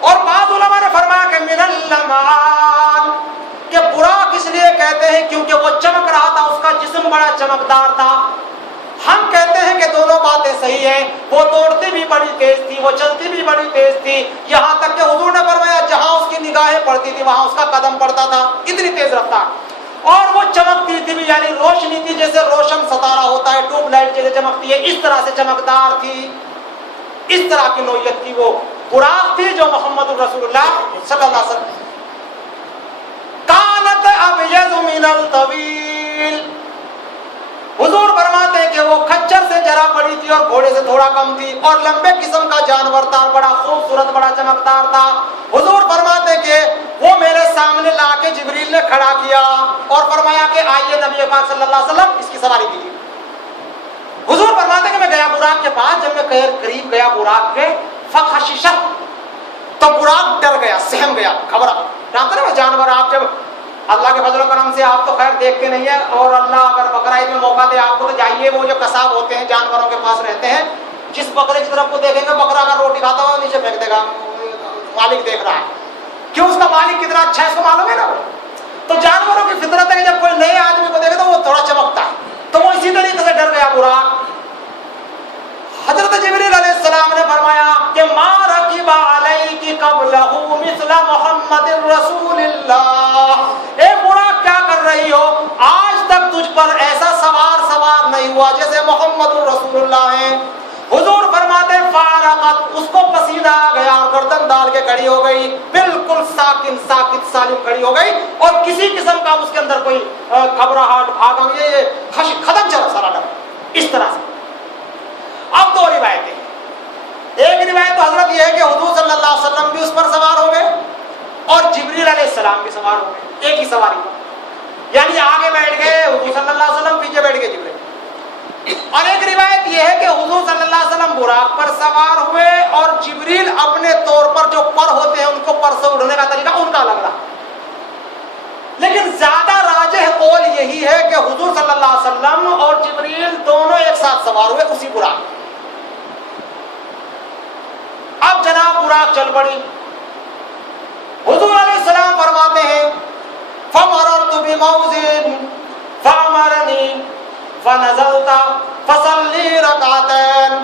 اور بعض علماء نے فرمایا کہ من اللمعان، کہ براق اس لیے کہتے ہیں کیونکہ وہ چمک رہا تھا، اس کا جسم بڑا چمکدار تھا. ہم کہتے ہیں کہ دونوں باتیں صحیح ہیں، وہ دوڑتی بھی بڑی تیز تھی، وہ چلتی بھی بڑی تیز تھی، یہاں تک کہ حضور نے فرمایا جہاں اس کی نگاہیں پڑتی تھی وہاں اس کا قدم پڑتا تھا، اتنی تیز رفتار. اور وہ چمکتی تھی بھی، یعنی روشنی تھی، جیسے روشن ستارہ ہوتا ہے، ٹیوب لائٹ جیسے چمکتی ہے، اس طرح سے چمکدار تھی. اس طرح کی نوعیت کی وہ براق تھی جو محمد رسول اللہ صلی اللہ علیہ وسلم. کانت ابیض من الطویل، حضور فرماتے ہیں کہ وہ کھچر سے ذرا بڑی تھی اور گھوڑے سے تھوڑا کم تھی، اور لمبے قسم کا جانور تھا، بڑا خوبصورت، بڑا چمکدار تھا. حضور فرماتے ہیں کہ وہ میرے سامنے لا کے جبریل نے کھڑا کیا اور فرمایا کہ آئیے نبی پاک صلی اللہ علیہ وسلم اس کی سواری کیجیے. حضور فرماتے ہیں کہ میں گیا براق کے پاس، جب میں قریب گیا براق کے فخششت، تو براق ڈر گیا، سہم گیا، گھبرا. جانتے نا وہ جانور، آپ جب اللہ کے فضل و کرم سے آپ تو خیر دیکھتے نہیں ہیں، اور اللہ اگر بقرہ عید میں موقع دے آپ کو تو جائیے، وہ جو قصاب ہوتے ہیں جانوروں کے پاس رہتے ہیں، جس بکرے کی طرف کو دیکھیں گے بکرا اگر روٹی کھاتا ہوا نیچے پھینک دے گا، مالک دیکھ رہا ہے. کیوں؟ اس کا مالک کتنا اچھا ہے اس کو معلوم ہے نا. تو جانوروں کی فطرت ہے کہ جب کوئی نئے آدمی کو دیکھے تو وہ تھوڑا چمکتا ہے، تو وہ اسی طریقے سے ڈر گیا براق. حضرت جبریل علیہ السلام نے فرمایا کہ ما رکب علیک قبلہ مثل محمد رسول اللہ، اے براق کیا کر رہی ہو؟ آج تک تجھ پر ایسا سوار نہیں ہوا جیسے محمد رسول اللہ ہیں. حضور فرماتے فارغت، اس کو پسینہ آ گیا اور گردن ڈال کے کھڑی ہو گئی، بالکل ساکن ساکت سالم کھڑی ہو گئی، اور کسی قسم کا اس کے اندر کوئی گھبراہٹ بھاگم یہ ختم چلا سارا ڈر. اس طرح سے اب دو روایتیں. ایک روایت تو حضرت یہ ہے کہ حضور صلی اللہ علیہ وسلم بھی اس پر سوار ہو گئے اور جبریل علیہ السلام بھی سوار ہو گئے ایک ہی سواری پر، یعنی آگے بیٹھ گئے حضور صلی اللہ علیہ وسلم، پیچھے بیٹھ گئے جبریل. اور ایک روایت یہ ہے کہ حضور صلی اللہ علیہ وسلم براق پر سوار ہوئے اور جبریل اپنے طور پر جو پر ہوتے ہیں ان کو پر سے اڑنے کا طریقہ ان کا لگ رہا. لیکن زیادہ راجح قول یہی ہے کہ حضور صلی اللہ علیہ وسلم اور جبریل دونوں ایک ساتھ سوار ہوئے اسی براق. اب جناب براق چل پڑی. حضور علیہ السلام فرماتے ہیں فمررت بموضع فامرنی فنزلت فصلی رکعتین.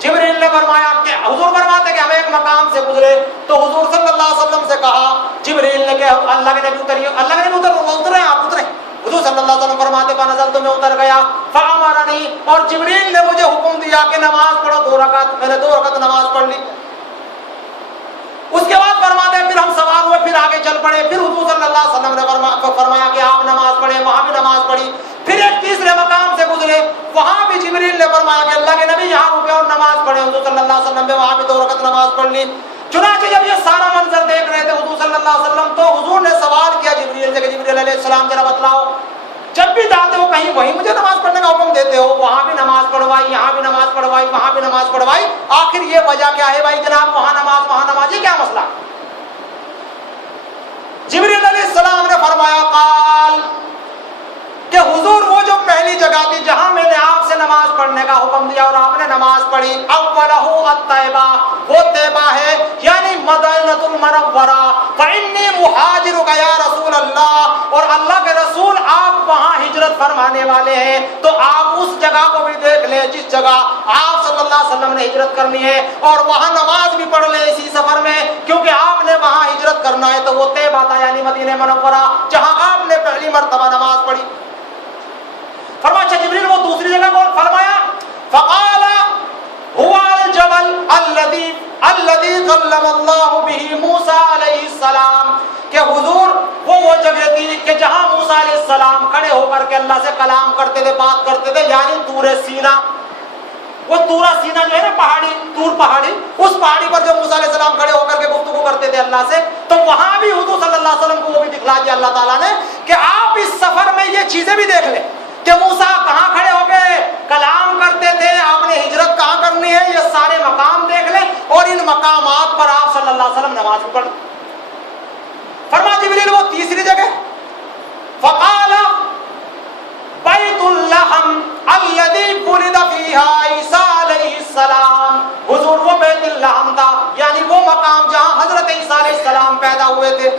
جبریل نے فرمایا کہ حضور فرماتے کہ ہم ایک مقام سے گزرے تو حضور صلی اللہ علیہ وسلم سے کہا، جبریل نے کہ اللہ کے نبی اتریے، اللہ کے نبی اترے، آپ اترے. حضور صلی اللہ علیہ وسلم فرماتے فنزلت، میں اتر گیا، فامرنی، اور جبریل نے مجھے حکم دیا کہ نماز پڑھو 2 رکعت. میں نے 2 رکعت نماز پڑھ لی. اس کے بعد فرماتے ہیں پھر ہم سوار ہوئے، پھر آگے چل پڑے. پھر حضور صلی اللہ علیہ وسلم نے فرمایا کہ آپ نماز پڑھیں، وہاں بھی نماز پڑھی. پھر ایک تیسرے مقام سے گزرے، وہاں بھی جبریل نے فرمایا کہ اللہ کے نبی یہاں رکے اور نماز پڑھے. حضور صلی اللہ علیہ وسلم نے وہاں بھی 2 رکعت نماز پڑھ لی. چنانچہ جب یہ سارا منظر دیکھ رہے تھے حضور صلی اللہ علیہ وسلم، تو حضور نے سوال کیا جبریل سے کہ جبریل علیہ السلام ذرا بتلاؤ، جب بھی جاتے ہو کہیں وہیں مجھے نماز پڑھنے کا حکم دیتے ہو، وہاں بھی نماز بھی نماز پڑھوائی, وہاں بھی نماز پڑھوائی. آخر یہ وجہ کیا ہے بھائی جناب, وہاں نماز, یہ کیا مسئلہ؟ جبریل علیہ السلام نے فرمایا قال کہ حضور وہ جو پہلی جگہ تھی جہاں میں نے آپ سے نماز پڑھنے کا حکم دیا اور آپ نے نماز پڑھی, اولہ الطیبہ, وہ طیبہ ہے یعنی مدینۃ المنورہ. فإنی مہاجرک یا رسول اللہ, اور اللہ کے رسول آپ وہاں ہجرت فرمانے والے ہیں تو آپ اس جگہ کو بھی دیکھ لیں جس جگہ آپ صلی اللہ علیہ وسلم نے ہجرت کرنی ہے, اور وہاں نماز بھی پڑھ لیں اسی سفر میں, کیونکہ آپ نے وہاں ہجرت کرنا ہے. تو وہ طیبہ تھا یعنی مدینہ منورہ جہاں آپ نے پہلی مرتبہ نماز پڑھی. فرمایا اچھا جبریل وہ دوسری جگہ کو فرمایا فقال هو الجبل الذي كلم الله به موسى علیہ السلام, کہ حضور وہ جگہ تھی کہ جہاں موسیٰ علیہ السلام کھڑے ہو کر کے اللہ سے کلام کرتے تھے, بات کرتے تھے, یعنی طور سینا. وہ طور سینا جو ہے نا پہاڑی, طور پہاڑی, اس پہاڑی پر جو موسیٰ علیہ السلام کھڑے ہو کر کے گفتگو کرتے تھے اللہ سے, تو وہاں بھی حضور صلی اللہ علیہ وسلم کو وہ بھی دکھلا دیا اللہ تعالیٰ نے کہ آپ اس سفر میں یہ چیزیں بھی دیکھ لیں کہ موسیٰ کہاں کھڑے ہو گئے کلام کرتے تھے, آپ نے ہجرت کہاں کرنی ہے, یہ سارے مقام دیکھ لیں, اور ان مقامات پر آپ صلی اللہ علیہ وسلم نماز پڑھ. فرما جبریل وہ تیسری جگہ فقال بیت اللحم الذی ولد فیہا عیسیٰ علیہ السلام, حضور وہ بیت اللحم تھا یعنی وہ مقام جہاں حضرت عیسیٰ علیہ السلام پیدا ہوئے تھے.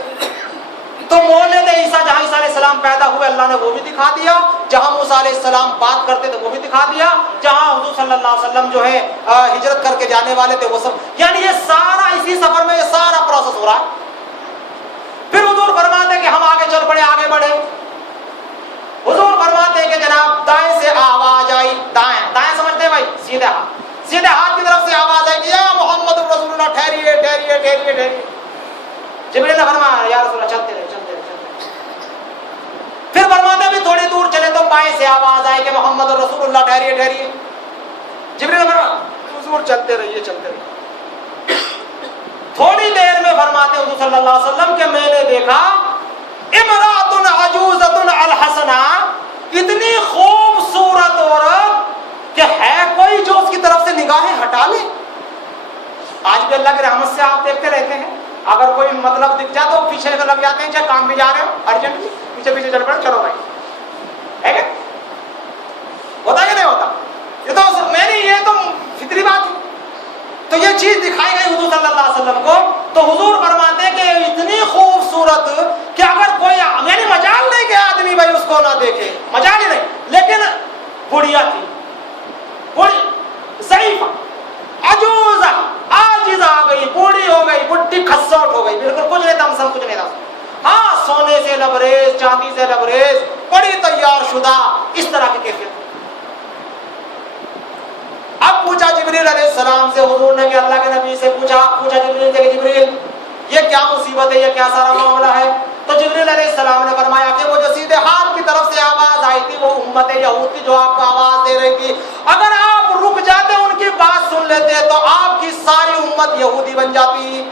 تو مولد عیسیٰ جہاں عیسیٰ علیہ السلام پیدا ہوئے اللہ نے وہ بھی دکھا دیا, جہاں موسیٰ علیہ السلام بات کرتے تھے وہ بھی دکھا دیا, جہاں حضور صلی اللہ علیہ وسلم جو ہے ہجرت کر کے جانے والے تھے وہ سب, یعنی یہ سارا اسی سفر میں یہ سارا پروسیس ہو رہا ہے. پھر حضور فرماتے ہیں کہ ہم آگے چل پڑے, آگے بڑھے. حضور فرماتے ہیں کہ جناب دائیں سے آواز آئی, دائیں سمجھتے ہیں بھائی, سیدھے ہاتھ کی طرف سے آواز آئی کہ یا محمد رسول اللہ ٹھہریے ٹھہریے ٹھہریے ٹھہریے. جبریل نے فرمایا یا رسول اللہ چلتے رہے. پھر فرماتے بھی تھوڑی دور چلے تو بائیں سے آواز آئی کہ محمد رسول اللہ ٹھہریے ٹھہریے. جبریل نے فرمایا حضور چلتے رہیے چلتے رہیے. تھوڑی دیر میں فرماتے حضور صلی اللہ علیہ وسلم کہ میں نے دیکھا امرأۃ عجوزۃ الحسنہ, اتنی خوبصورت عورت کہ ہے کوئی جو اس کی طرف سے نگاہیں ہٹا لے. آج بھی اللہ کی رحمت سے آپ دیکھتے رہتے ہیں, اگر کوئی مطلب دکھ جائے تو پیچھے لگ جاتے ہیں, چاہے کام بھی جا رہے ہو ارجنٹلی پیچھے پیچھے چل پڑے, چلو بھائی, ہے کیا ہوتا کہ نہیں ہوتا؟ یہ تو میں نے یہ تو فطری بات ہے. تو یہ چیز دکھائی گئی حضور صلی اللہ علیہ وسلم کو, تو حضور فرماتے ہیں کہ اتنی خوبصورت کہ اگر کوئی یعنی مجال نہیں کہ آدمی بھائی اس کو نہ دیکھے, مجال ہی نہیں, لیکن بڑھیا تھی, بڑی ضعیف عجوز عاجز آ گئی, بوڑھی ہو گئی, بڈھی کھسوٹ ہو گئی, بالکل کچھ نہیں تھا, ہم سب کچھ نہیں تھا. ہاں سونے سے لبریز, چاندی سے لبریز, بڑی تیار شدہ, اس طرح کی کیفیت. اب پوچھا جبریل علیہ السلام سے حضور نے کہ اللہ کے نبی سے پوچھا جبریل سے کہ جبریل یہ کیا مصیبت ہے, یہ کیا سارا معاملہ ہے؟ تو جبریل علیہ السلام نے فرمایا کہ وہ جو سیدھے ہاتھ کی طرف سے آواز آئی تھی وہ امت یہود کی جو آپ کو آواز دے رہی تھی, اگر آپ رک جاتے ان کی بات سن لیتے تو آپ کی ساری امت یہودی بن جاتی,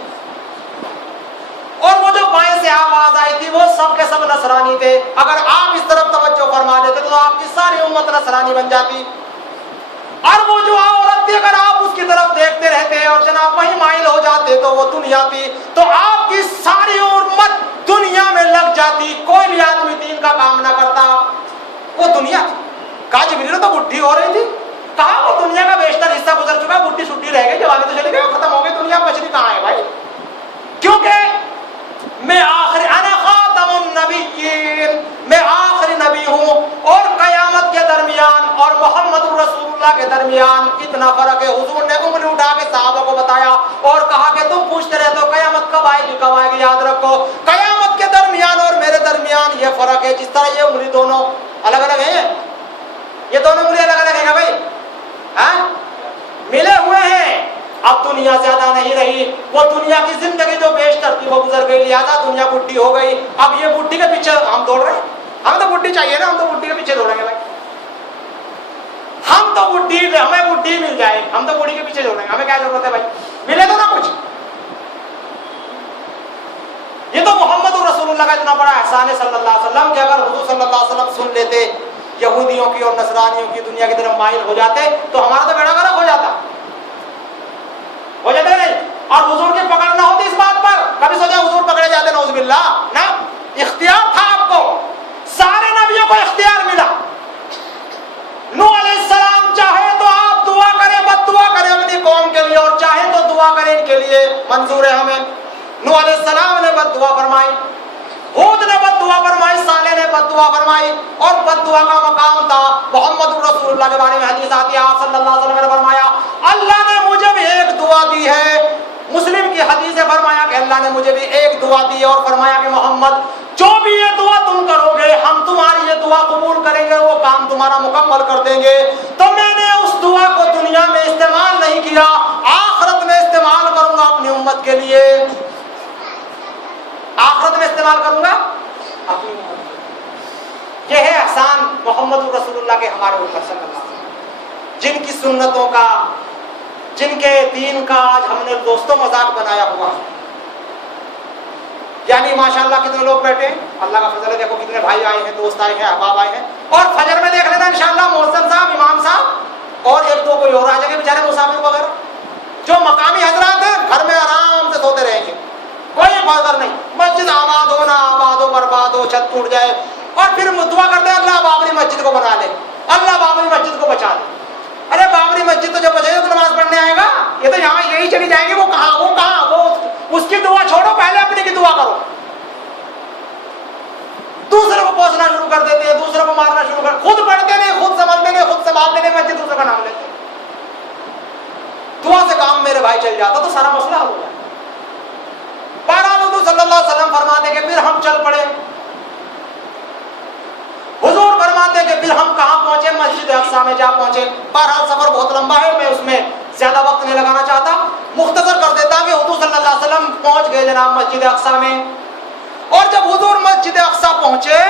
اور وہ جو بائیں سے آواز آئی تھی وہ سب کے سب نصرانی تھے, اگر آپ اس طرف توجہ فرما لیتے تو آپ کی ساری امت نصرانی بن جاتی. اور وہ جو عورت تھی اگر آپ اس کی طرف دیکھتے رہتے اور جناب وہیں مائل ہو جاتے تو وہ دنیا تھی, تو آپ کی ساری امت دنیا میں لگ جاتی, کوئی بھی آدمی دین کا کام نہ کرتا, وہ دنیا تھی. کہا جبریل تو بڈھی ہو رہی تھی, کہا وہ دنیا کا بیشتر حصہ گزر چکا, بڈھی چھٹی رہ گئی, جوانی تو چلی گئی, ختم ہو گئی دنیا, بچتی کہاں ہے بھائی؟ کیونکہ میں آخری انا خاتم النبیین, میں آخری نبی ہوں, اور قیامت کے درمیان اور محمد رسول اللہ کے درمیان اتنا فرق ہے. حضور نے انگلی اٹھا کے صحابہ کو بتایا اور کہا کہ تم پوچھتے رہتے ہو قیامت کب آئے گی, یاد رکھو قیامت کے درمیان اور میرے درمیان یہ فرق ہے, جس طرح یہ انگلی دونوں الگ الگ ہیں, یہ دونوں انگلی الگ الگ ہیں بھائی, ہاں ملے ہوئے ہیں. اب دنیا زیادہ نہیں رہی, وہ دنیا کی زندگی جو بیشتر تھی وہ گزر گئی, لہذا دنیا بڈھی ہو گئی. اب یہ بڈھی کے پیچھے ہم دوڑ رہے ہیں, ہمیں تو بڈھی چاہیے نا, ہم تو بڈھی کے پیچھے دوڑیں گے بھائی, ہم تو بڈھی, ہمیں بڈھی مل جائے, ہم تو بوڑھی کے پیچھے دوڑیں گے, ہمیں کیا ضرورت ہے بھائی, ملے تو نا کچھ. یہ تو محمد رسول اللہ کا اتنا بڑا احسان ہے صلی اللہ علیہ وسلم کہ اگر حضور صلی اللہ علیہ وسلم سن لیتے یہودیوں کی اور نصرانیوں کی دنیا کی طرف مائل ہو جاتے تو ہمارا تو بیڑا غرق ہو جاتا نہیں. اور حضور کی پکڑ نہ ہوتی اس بات پر. کبھی سوچا حضور پکڑے جاتے نعوذ باللہ؟ نہ، اختیار تھا آپ کو. سارے نبیوں کو اختیار ملا. نوح علیہ السلام چاہے تو آپ دعا کریں، بد دعا کریں اپنی قوم کے لیے، اور چاہے تو دعا کریں ان کے لیے، منظور ہے ہمیں. نوح علیہ السلام نے بد دعا فرمائی، ہود نے بد دعا فرمائی، صالح نے بد دعا فرمائی. اور بد دعا کا مقام تھا. محمد رسول اللہ کے بارے میں حدیث آتی ہے، آپ صلی اللہ علیہ وسلم نے فرمایا اللہ نے مجھے بھی ایک دعا دی ہے. مسلم کی حدیث ہے، فرمایا کہ اللہ نے مجھے بھی ایک دعا دی ہے، اور فرمایا کہ محمد جو بھی یہ دعا تم کرو گے ہم تمہاری یہ دعا قبول کریں گے، وہ کام تمہارا مکمل کر دیں گے. تو میں نے اس دعا کو دنیا میں استعمال نہیں کیا، آخرت میں استعمال کروں گا اپنی امت کے لیے. آخرت میں استعمال کروں گا اپنی امت. یہ ہے احسان محمد رسول اللہ کے ہمارے اوپر صلی اللہ علیہ وسلم، جن کی سنتوں کا، جن کے دین کا آج ہم نے دوستوں مذاق بنایا ہوا. یعنی ماشاءاللہ کتنے لوگ بیٹھے ہیں، اللہ کا فضل ہے، دیکھو کتنے بھائی آئے ہیں، دوست آئے ہیں، احباب آئے ہیں. اور فجر میں دیکھ لینا انشاءاللہ مؤذن صاحب، امام صاحب اور ایک دو کوئی اور آ جائیں گے بیچارے مسافر وغیرہ. جو مقامی حضرات ہیں گھر میں آرام سے سوتے رہیں گے، کوئی فکر نہیں. مسجد آباد ہو نہ آباد ہو، برباد ہو، چھت ٹوٹ جائے، اور پھر دعا کرتے ہیں اللہ بابری مسجد کو بنا لے، اللہ بابری مسجد کو بچا لے. ارے بابری مسجد تو جب بچے تو نماز پڑھنے آئے گا؟ یہ تو یہاں یہی چلی جائیں گے. وہ کہاں وہ اس کی دعا چھوڑو، پہلے اپنی کی دعا کرو. دوسرے کو پوچھنا شروع کر دیتے ہیں، دوسرے کو مارنا شروع کر، خود پڑھتے نہیں، خود سمجھتے نہیں، خود سنبھالتے نہیں، مسجد دوسرے کا نام لیتے ہیں. دعا سے کام میرے بھائی چل جاتا تو سارا مسئلہ ہو جاتا. بہرحال حضور صلی اللہ علیہ وسلم فرماتے کہ پھر ہم چل پڑے. حضور فرماتے کہ پھر ہم کہاں پہنچے؟ مسجد اقصی میں جا پہنچے. بہرحال سفر بہت لمبا ہے، میں اس میں زیادہ وقت نہیں لگانا چاہتا، مختصر کر دیتا کہ حضور صلی اللہ علیہ وسلم پہنچ گئے جناب مسجد اقصی میں. اور جب حضور مسجد اقصی پہنچے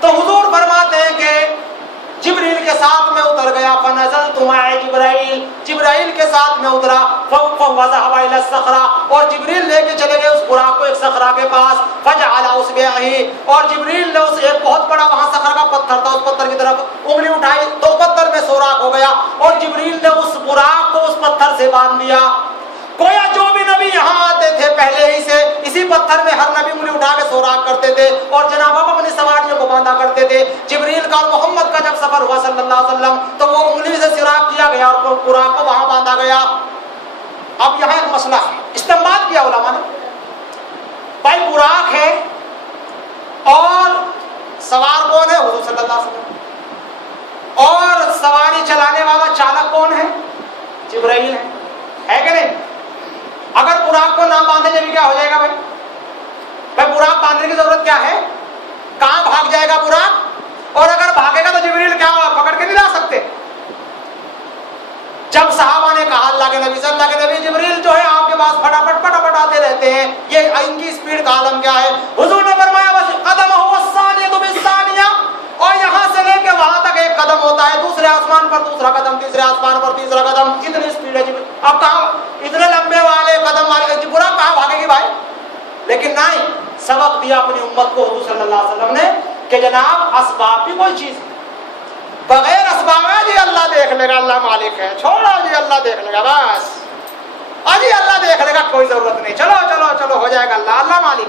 تو حضور فرماتے ہیں کہ جبریل کے ساتھ میں اتر گیا. فنزلت مع جبرائیل، جبرائیل کے ساتھ میں اترا. فذهب الى الصخرة، اور جبریل لے کے چلے گئے اس براق کو ایک صخرہ کے پاس. فجعل اصبعه، اور جبریل نے اس ایک بہت بڑا وہاں صخرہ کا پتھر تھا، اس پتھر کی طرف انگلی اٹھائی تو پتھر میں سوراخ ہو گیا، اور جبریل نے اس براق کو اس پتھر سے باندھ دیا. گویا جو بھی نبی یہاں آتے تھے پہلے ہی سے اسی پتھر میں ہر نبی انگلی اٹھا کے سوراخ کرتے تھے، اور جناب آپ اپنی سواریوں کو باندھا کرتے تھے. جبریل کا اور محمد کا جب سفر ہوا صلی اللہ علیہ وسلم تو وہ انگلی سے سوراخ کیا گیا اور براق کو وہاں باندھا گیا. اب یہاں ایک مسئلہ ہے، استعمال کیا علماء نے. بھائی براق ہے اور سوار کون ہے؟ حضور صلی اللہ علیہ وسلم. اور سواری چلانے والا چالک کون ہے؟ جبرائیل ہے کہ نہیں؟ اگر براق کو نہ باندھے جب کیا ہو جائے گا بھائی؟ براق باندھنے کی ضرورت کیا ہے؟ کہاں بھاگ جائے گا براق؟ اور اگر بھاگے گا تو جبریل کیا پکڑ کے نہیں لا سکتے؟ جب صحابہ نے کہا اللہ کے نبی صلی اللہ کے نبی جبریل جو ہے آپ کے پاس پھٹافٹ آتے رہتے ہیں، یہ ان کی اسپیڈ کا عالم کیا ہے؟ حضور نے فرمایا بس قدم ہو الثانیہ بالثانیہ، اور یہاں سے لے کے وہاں تک ایک قدم ہوتا ہے، دوسرے آسمان پر دوسرا قدم، تیسرے آسمان پر تیسرا قدم. کتنی اسپیڈ ہے جبریل؟ اب کہاں اتنے لمبے والے قدم والے براق کہاں بھاگے گی بھائی؟ لیکن نہیں، سبق دیا اپنی امت کو حضور صلی اللہ علیہ وسلم نے کہ جناب اسباب بھی کوئی چیز بغیر اسباب ہے جی اللہ دیکھ لے گا، اللہ مالک ہے، چھوڑو جی اللہ دیکھ لے گا، بس جی اللہ دیکھ لے گا، کوئی ضرورت نہیں، چلو چلو چلو ہو جائے گا، اللہ مالک.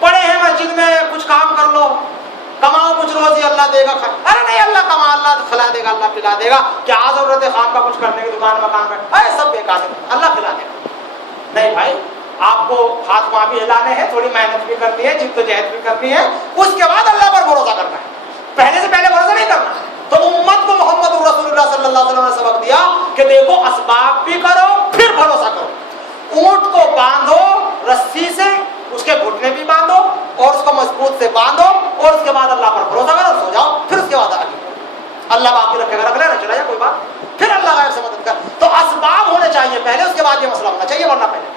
پڑے ہیں مسجد میں کچھ کام کر لو، کماؤ کچھ روزی، اللہ دے گا. ارے نہیں اللہ کما، اللہ کھلا دے گا، اللہ پلا دے گا. کیا ضرورت ہے خام کا کچھ کرنے کی، دکان مکان میں ارے سب بیکار ہے، اللہ کھلا دے گا. نہیں بھائی، آپ کو ہاتھ پاؤں بھی ہلانے ہیں، تھوڑی محنت بھی کرنی ہے، جد و جہد بھی کرنی ہے، اس کے بعد اللہ پر بھروسہ کرنا ہے، پہلے سے پہلے بھروسہ نہیں کرنا. تو امت کو محمد رسول اللہ صلی اللہ علیہ وسلم نے سبق دیا کہ دیکھو اسباب بھی کرو پھر بھروسہ کرو. اونٹ کو باندھو رسی سے، اس کے گھٹنے بھی باندھو اور اس کو مضبوط سے باندھو، اور اس کے بعد اللہ پر بھروسہ کرو، سو جاؤ، پھر اس کے بعد آگے اللہ باقی رکھے گا، رکھ لینا، چلا جائے کوئی بات، پھر اللہ غیب سے مدد کر. تو اسباب ہونے چاہیے پہلے، اس کے بعد یہ مسئلہ ہونا چاہیے، ورنہ پہلے.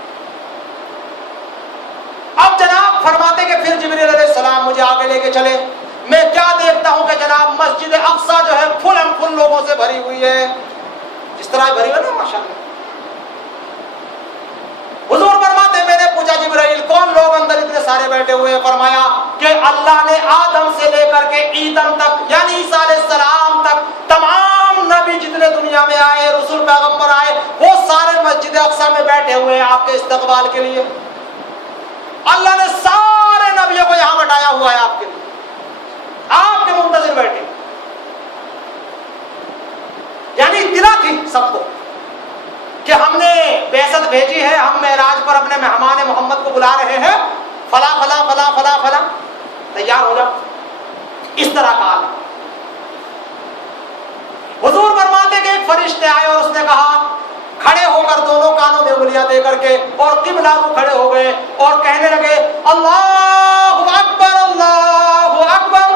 اب جناب فرماتے کہ پھر جبریل علیہ السلام مجھے آگے لے کے چلے. میں کیا دیکھتا ہوں کہ جناب مسجد اقصی جو ہے فل اینڈ فل لوگوں سے بھری ہوئی ہے، جس طرح بھری ہوئی ہے نا ماشاءاللہ. حضور فرماتے میں نے پوچھا پوچھا جبرائیل کون لوگ اندر اتنے سارے بیٹھے ہوئے؟ فرمایا کہ اللہ نے آدم سے لے کر کے عیسیٰ تک یعنی عیسیٰ علیہ السلام تک تمام نبی جتنے دنیا میں آئے، رسول پیغمبر آئے، وہ سارے مسجد اقصی میں بیٹھے ہوئے ہیں آپ کے استقبال کے لیے۔ اللہ نے سارے نبیوں کو یہاں بٹھایا ہوا ہے آپ کے لیے، آپ کے منتظر بیٹھے، یعنی اطلاع تھی سب کو کہ ہم نے بعثت بھیجی ہے، ہم معراج پر اپنے مہمان محمد کو بلا رہے ہیں، فلاں فلاں فلاں فلاں فلاں، تیار ہو جاؤ۔ اس طرح کا حال ہے۔ حضور فرماتے کہ ایک فرشتے آئے اور اس نے کہا، کھڑے ہو کر دونوں کانوں میں انگلیاں دے کر کے اور قبلہ کو کھڑے ہو گئے اور کہنے لگے اللہ اکبر اللہ اکبر،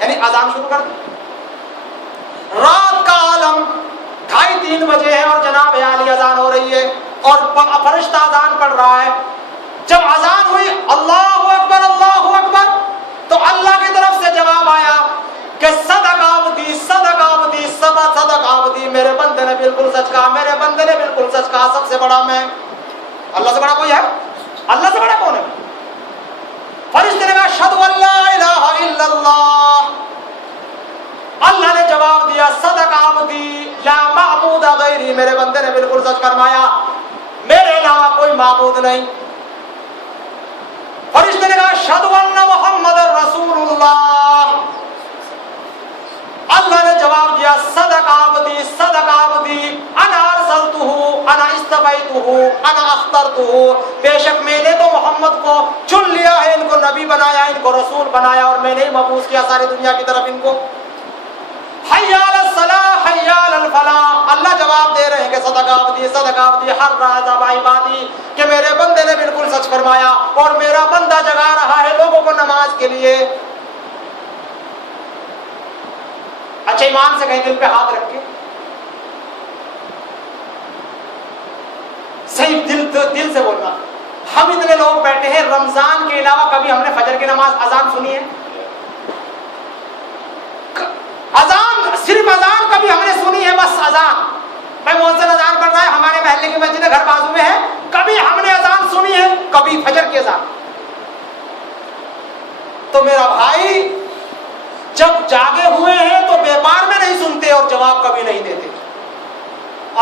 یعنی اذان شروع کر دی۔ رات کا عالم 2:30-3 بجے ہے اور جناب عالی اذان ہو رہی ہے اور فرشتہ اذان پڑھ رہا ہے۔ جب اذان ہوئی اللہ اکبر تو اللہ کی طرف سے جواب آیا کہ صدق عبدی صدق عبدی صدق عبدی، میرے بندے نے بالکل سچ کہا، میرے بندے نے بالکل سچ کہا، سب سے بڑا میں، اللہ سے بڑا کوئی ہے؟ اللہ سے بڑا کون ہے؟ فرشتے نے کہا اشہد ان لا الہ الا اللہ، اللہ نے جواب دیا صدق عبدی لا معبود غیری، میرے بندے نے بالکل سچ فرمایا، میرے علاوہ کوئی معبود نہیں۔ فرشتے نے کہا اشہد ان محمد رسول اللہ، اللہ نے جواب دیا صدق عبدی انا ارسلتہ انا استفیتہ انا اخترتہ، بے شک میں نے تو محمد کو چن لیا ہے، ان کو نبی بنایا، ان کو رسول بنایا اور میں نے ہی مبعوث کیا ساری دنیا کی طرف ان کو۔ حی علی الصلاۃ حی علی الفلاح، اللہ جواب دے رہے ہیں کہ صدق عبدی ہر راز عبادی، کہ میرے بندے نے بالکل سچ فرمایا اور میرا بندہ جگا رہا ہے لوگوں کو نماز کے لیے۔ اچھا ایمان سے کہیں دل پہ ہاتھ رکھ کے، صحیح دل سے بولنا، ہم اتنے لوگ بیٹھے ہیں رمضان کے علاوہ کبھی ہم نے فجر کی نماز اذان سنی ہے؟ اذان صرف اذان کبھی ہم نے سنی ہے، بس اذان، بھائی مؤذن اذان پڑھ رہا ہے، ہمارے محلے کی مسجد ہے گھر بازو میں ہے، کبھی ہم نے اذان سنی ہے؟ کبھی فجر کی اذان؟ تو میرا بھائی جب جاگے ہوئے ہیں تو بیمار میں نہیں سنتے اور جواب کبھی نہیں دیتے،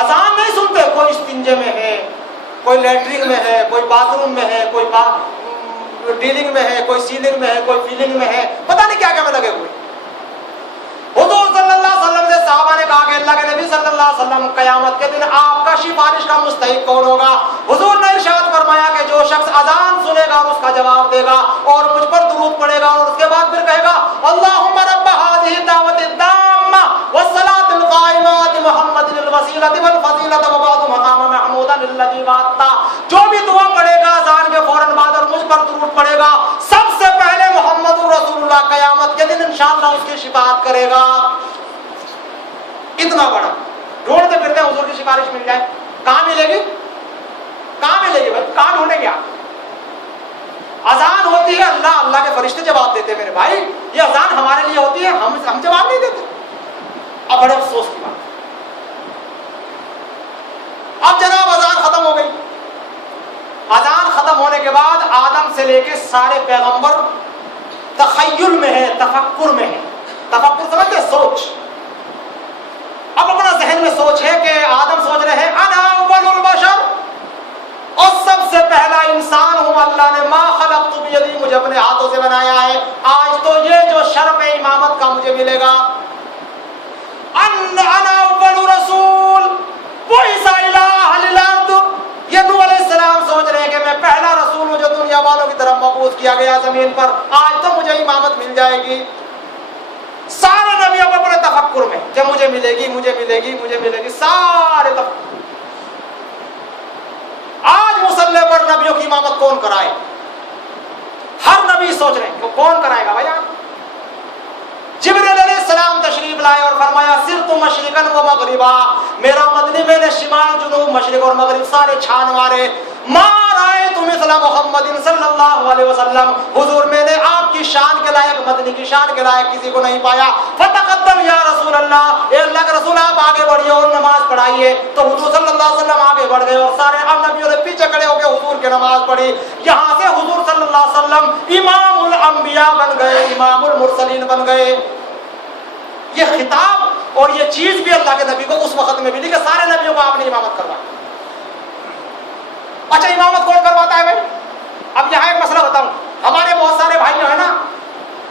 اذان نہیں سنتے، کوئی استنجے میں ہے، کوئی لیٹرین میں ہے، کوئی باتھ روم میں ہے، کوئی ڈیلنگ میں ہے، کوئی سیلنگ میں ہے، کوئی فیلنگ میں ہے، پتہ نہیں کیا کیا میں لگے ہوئے۔ حضور صلی اللہ علیہ وسلم سے صحابہ نے کہا کہ اللہ کے نبی صلی اللہ علیہ وسلم قیامت کے دن آپ کا سفارش کا مستحق کون ہوگا؟ حضور نے ارشاد فرمایا کہ جو شخص اذان سنے گا اور اس کا جواب دے گا اور مجھ پر درود پڑے گا اور اس کے بعد پھر کہے گا اللہم رب هذه الدعوة التامة والصلاة القائمة محمد الوسیلة والفضیلة وبعث مقام محمودا الذی وعدتہ، جو بھی دعا پڑھے گا اذان کے فوراً بعد اور مجھ پر درود پڑے گا، سب سے پہلے محمد رسول اللہ قیامت کے دن انشاءاللہ اس کی شفاعت کرے گا۔ اتنا بڑا ڈھونڈتے پھرتے ہیں حضور کی سفارش مل جائے، کہاں ملے گی؟ کہاں ملے گی بھائی؟ کہاں ڈھونڈیں گے آپ؟ اذان ہوتی ہے، اللہ کے فرشتے جواب دیتے ہیں۔ میرے بھائی یہ اذان ہمارے لیے ہوتی ہے، ہم جواب نہیں دیتے۔ اب بڑے افسوس کی بات، اب جناب اذان ختم ہو گئی، اذان ختم ہونے کے بعد آدم سے لے کے سارے پیغمبر تخیل میں ہے، تفکر میں ہے۔ تفکر سمجھتے ہیں؟ سوچ۔ اب اپنا ذہن میں سوچ ہے کہ آدم سوچ رہے ہیں انا اول البشر، اور سب سے پہلا انسان ہوں، اللہ نے ما خلقت بیدی، مجھے اپنے ہاتھوں سے بنایا ہے، آج تو یہ جو شرف امامت کا مجھے ملے گا۔ انا اول رسول بعث الی اہل الارض، یہ نوح علیہ السلام سوچ رہے ہیں کہ میں پہلا رسول ہوں جو دنیا والوں کی طرف مبعوث کیا گیا زمین پر، آج تو مجھے امامت مل جائے گی۔ سارے نبی اپنے تفکر میں کہ مجھے ملے گی مجھے ملے گی مجھے ملے گی، سارے تفکر۔ آج مصلی پر نبیوں کی امامت کون کرائے؟ ہر نبی سوچ رہے ہیں کہ کون کرائے گا بھائی؟ جبرائیل علیہ السلام تشریف لائے اور فرمایا سرت مشرقاً و مغربا، میرا مدنی میں نے شمال جنوب مشرق اور مغرب سارے چھان مارے، ما رأیت مثل محمد صلی اللہ علیہ وسلم، حضور میں نے آپ کی شان کے لائق، مدنی کی شان کے لائق کسی کو نہیں پایا۔ فتقدم یا رسول اللہ، اے اللہ کے رسول آپ آگے بڑھیے اور نماز پڑھا بڑھائیے. تو حضور صلی اللہ علیہ وسلم آگے بڑھ گئے اور سارے نبیوں نے پیچھے کھڑے ہو کے حضور کی نماز پڑھی. یہاں سے حضور صلی اللہ علیہ وسلم امام الانبیاء بن گئے, امام المرسلین بن گئے. یہ خطاب اور یہ چیز بھی اللہ کے نبی کو اس وقت میں ملی کہ سارے نبیوں کو آپ نے امامت کروائی. اچھا امامت کون کرواتا ہے بھائی؟ اب یہاں ایک مسئلہ بتاؤں. ہمارے بہت سارے بھائی جو ہے نا,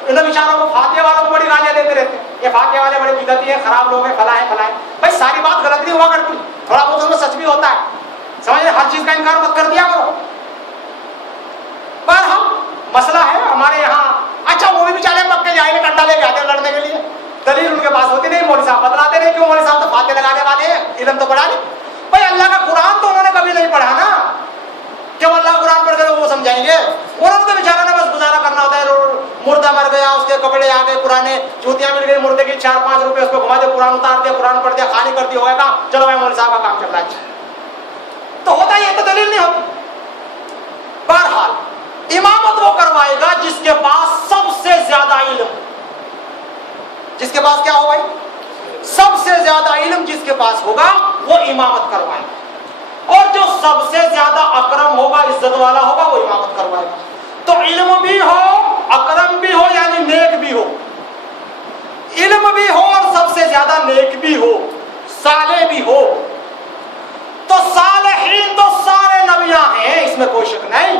ان بیچاروں کو فاتحہ والوں کو بڑی گالیاں دیتے رہتے ہیں, یہ فاتحہ والے بڑے بدعتی ہیں, خراب لوگ ہیں, فلاں ہیں فلاں ہیں. بھائی ساری بات غلط نہیں ہوا کرتی, تھوڑا بہت اس میں سچ بھی ہوتا ہے. سمجھ ہر چیز کا انکار مت کر دیا کرو. پر ہم مسئلہ ہے ہمارے یہاں, اچھا وہ بھی بیچارے مکے جائیں گے ڈنڈا لے کے آتے ہیں لڑنے کے لیے, دلیل ان کے پاس ہوتی نہیں, مولوی صاحب بتلاتے نہیں. کیوں؟ مولوی صاحب تو فاتحہ لگانے والے ہیں, علم تو پڑھا نہیں. بھائی اللہ کا قرآن تو انہوں نے کبھی نہیں پڑھا نا, کہ وہ اللہ قرآن پڑھ کر وہ سمجھائیں گے. انہوں نے بیچارہ نے بس گزارا کرنا ہوتا ہے. مردہ مر گیا, اس کے کپڑے آ گئے پرانے, جوتیاں مل گئی مردے کی 4-5 روپے, اس کو گھما دے, قرآن اتار دیا, قرآن پڑھ دیا, خالی کر دیا, ہوئے کام, چلو بھائی مولوی صاحب کا کام چل رہا ہے. تو ہوتا یہ تو دلیل نہیں ہوتی. بہرحال امامت وہ کروائے گا جس کے پاس سب سے زیادہ علم, جس کے پاس کیا ہو بھائی, سب سے زیادہ علم جس کے پاس ہوگا وہ امامت کروائے گا. اور جو سب سے زیادہ اکرم ہوگا, عزت والا ہوگا, وہ امامت کروائے گا. تو علم بھی ہو, اکرم بھی ہو, یعنی نیک بھی ہو, علم بھی ہو اور سب سے زیادہ نیک بھی ہو, صالح بھی ہو. تو صالحین تو سارے نبیاں ہیں, اس میں کوئی شک نہیں,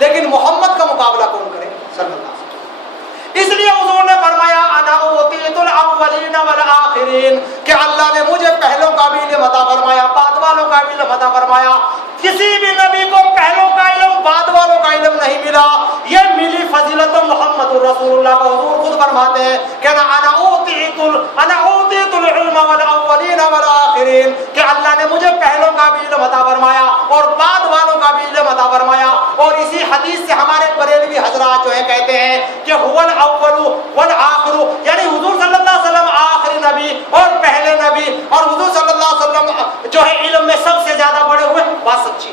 لیکن محمد کا مقابلہ کون کرے صلی اللہ علیہ وسلم. اس لیے حضور نے فرمایا انا اوتیت الاولین والآخرین, کہ اللہ نے مجھے پہلوں کا بھی علم عطا فرمایا, بعد والوں کا بھی علم عطا فرمایا. کسی بھی نبی کو پہلوں کا علم بعد والوں کا علم نہیں ملا. یہ ملی فضیلت محمد رسول اللہ کا. حضور خود فرماتے ہیں کہ انا اوتیت العلم والاولین والآخرین, کہ اللہ نے مجھے پہلوں کا بھی علم عطا فرمایا اور بعد والوں کا بھی علم عطا فرمایا. اور اسی حدیث سے ہمارے بریلوی حضرات جو ہے کہتے ہیں کہ هو الاول والآخر, یعنی حضور صلی اللہ علیہ وسلم آخری نبی اور پہلے نبی, اور حضور صلی اللہ علیہ وسلم جو ہے علم میں سب سے زیادہ بڑے ہوئے. بات سچی,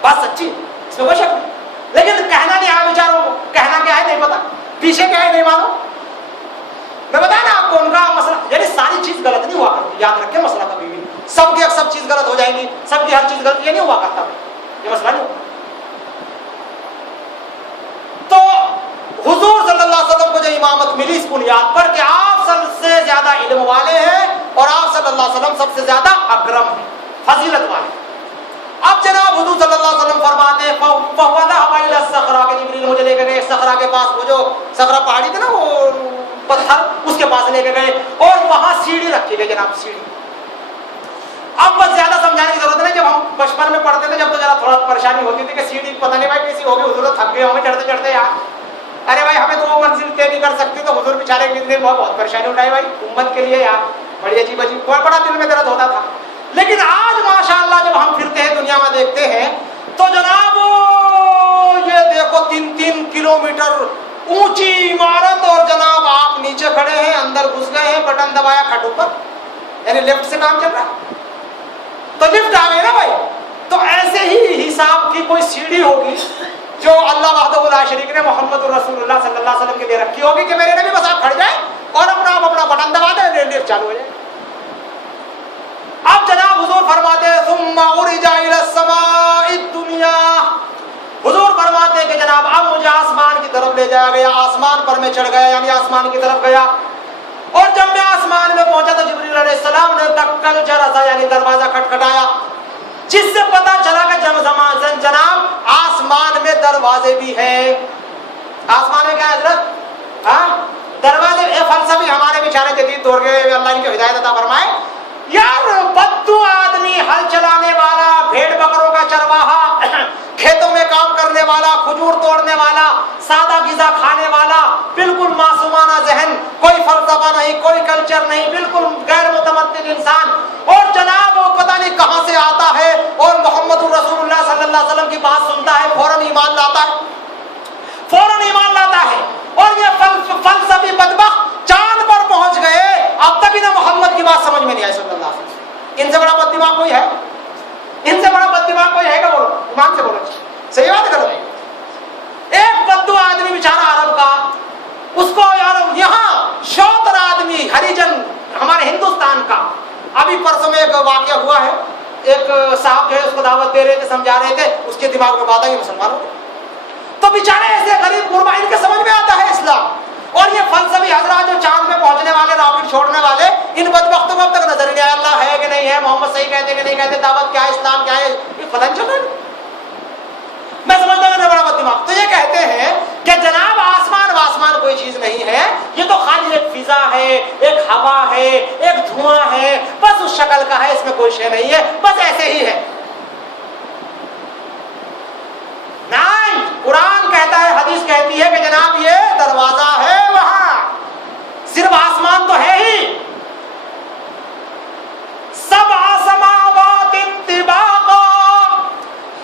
بات سچی, اس میں کوئی شک نہیں. لیکن کہنا نہیں آیا بیچاروں کو, کہنا کیا ہے نہیں پتا, پیچھے کیا ہے نہیں معلوم. میں بتایا نا آپ کو ان کا مسئلہ, یعنی ساری چیز غلط نہیں ہوا کرتی, یاد رکھیں مسئلہ کبھی بھی. سب کی سب چیز غلط ہو جائے گی, سب کی ہر چیز غلط, یہ نہیں ہوا کرتا, یہ مسئلہ نہیں. تو حضور صلی اللہ علیہ وسلم کو جو امامت ملی اس بنیاد پر کہ آپ سب سے زیادہ علم والے ہیں اور آپ صلی اللہ علیہ وسلم سب سے زیادہ اکرم ہیں, فضیلت والے. اب جناب حضور صلی اللہ علیہ وسلم فرماتے ہیں فَوَضَعَ إِلَى الصَّخْرَةِ, کہ جبریل مجھے لے کے گئے صخرہ کے پاس, وہ جو صخرہ پہاڑی تھی نا وہ پتھر, اس کے پاس لے کے گئے اور وہاں سیڑھی رکھی گئی جناب, سیڑھی. اب بس زیادہ سمجھانے کی ضرورت نہیں, جب ہم بچپن میں پڑھتے تھے جب تو ذرا تھوڑا پریشانی ہوتی تھی کہ سیڑھی پتہ نہیں بھائی کیسی ہوگی, حضور تھک گئے ہمیں چڑھتے چڑھتے یار, ارے بھائی ہمیں تو وہ منزل طے نہیں کر سکتی. تو حضور بیچارے کتنے بہت پریشانی اٹھائی بھائی امت کے لیے یار, بڑی عجیب عجیب, بڑا دل میں درد ہوتا تھا. لیکن آج ماشاءاللہ جب ہم پھرتے ہیں دنیا میں دیکھتے ہیں تو جناب یہ دیکھو 3-3 کلومیٹر اونچی عمارت, اور جناب آپ نیچے کھڑے ہیں, اندر گھس گئے ہیں, بٹن دبایا کھٹ اوپر, یعنی لیفٹ سے کام چل رہا ہے. تو لفٹ آ گئی نا بھائی. تو ایسے ہی حساب کی کوئی سیڑھی ہوگی جو اللہ وحدہ لا شریک نے محمد رسول اللہ صلی اللہ علیہ وسلم کے لیے رکھی ہوگی کہ میرے نبی بس آپ کھڑ جائیں اور اپنا بٹن دبا دیں, لفٹ چالو ہو جائے. اب جناب حضور فرماتے ہیں ثم عرج الى السماء الدنیا, حضور فرماتے ہیں کہ جناب اب مجھے آسمان کی طرف لے جایا گیا, آسمان پر میں چڑھ گیا, یعنی آسمان کی طرف گیا. اور جب میں آسمان میں پہنچا تو جبریل علیہ السلام نے دکن جرسا, یعنی دروازہ کھٹکھٹایا, جس سے پتا چلا کہ جناب آسمان میں دروازے بھی ہیں. آسمان میں کیا حضرت, دروازے. فلسفی ہمارے بیچارے جدید دور کے, اللہ ان کی ہدایت عطا فرمائے. یار بدو آدمی, ہل چلانے والا, بھیڑ بکروں کا چرواہا, کھیتوں میں کام کرنے والا, کھجور توڑنے والا, سادہ غذا کھانے والا, بالکل معصومانہ ذہن, کوئی فلسفہ نہیں, کوئی کلچر نہیں, بالکل غیر متمدن انسان. اور جناب وہ پتہ نہیں کہاں سے آتا ہے اور محمد رسول اللہ صلی اللہ علیہ وسلم کی بات سنتا ہے, فوراً ایمان لاتا ہے, فوراً ایمان لاتا ہے. اور یہ فلسفی بدبخت چاند پر پہنچ گئے, اب تک انہیں محمد کی بات سمجھ میں نہیں آئی صلی اللہ علیہ وسلم. ان سے بڑا بد دماغ کوئی ہے, ان سے بڑا بد دماغ کوئی ہے کہ بولو, ایمان سے بولو, صحیح بات کرو. ایک بدو آدمی بیچارہ عرب کا, اس کو یار یہاں شوتر آدمی ہریجن ہمارے ہندوستان کا ابھی پرسوں میں ایک واقعہ ہوا ہے، ایک صاحب جو ہے اس کو دعوت دے رہے تھے، سمجھا رہے تھے، اس کے دماغ میں بات آئی مسلمان ہو گئے. تو بیچارے ایسے غریب غربا، ان کے سمجھ میں آتا ہے اسلام. اور یہ فلسفی حضرات جو چاند میں پہنچنے والے، راکٹ چھوڑنے والے، ان بدبختوں کو اب تک نظر نہیں آیا اللہ ہے کہ نہیں ہے، محمد صحیح کہتے کہ نہیں کہتے، دعوت کیا ہے، اسلام کیا ہے، یہ پتہ نہیں چل رہا. میں سمجھتا ہوں کہ بڑا بد دماغ. تو یہ کہتے ہیں کہ جناب آسمان واسمان کوئی چیز نہیں ہے، یہ تو خالی ایک فضا ہے، ایک ہوا ہے، ایک دھواں ہے، بس اس شکل کا ہے، اس میں کوئی شے نہیں ہے، بس ایسے ہی ہے. نہیں، قرآن کہتا ہے، حدیث کہتی ہے کہ جناب یہ دروازہ ہے وہاں، صرف آسمان تو ہے ہی. سبع سماوات طباقا،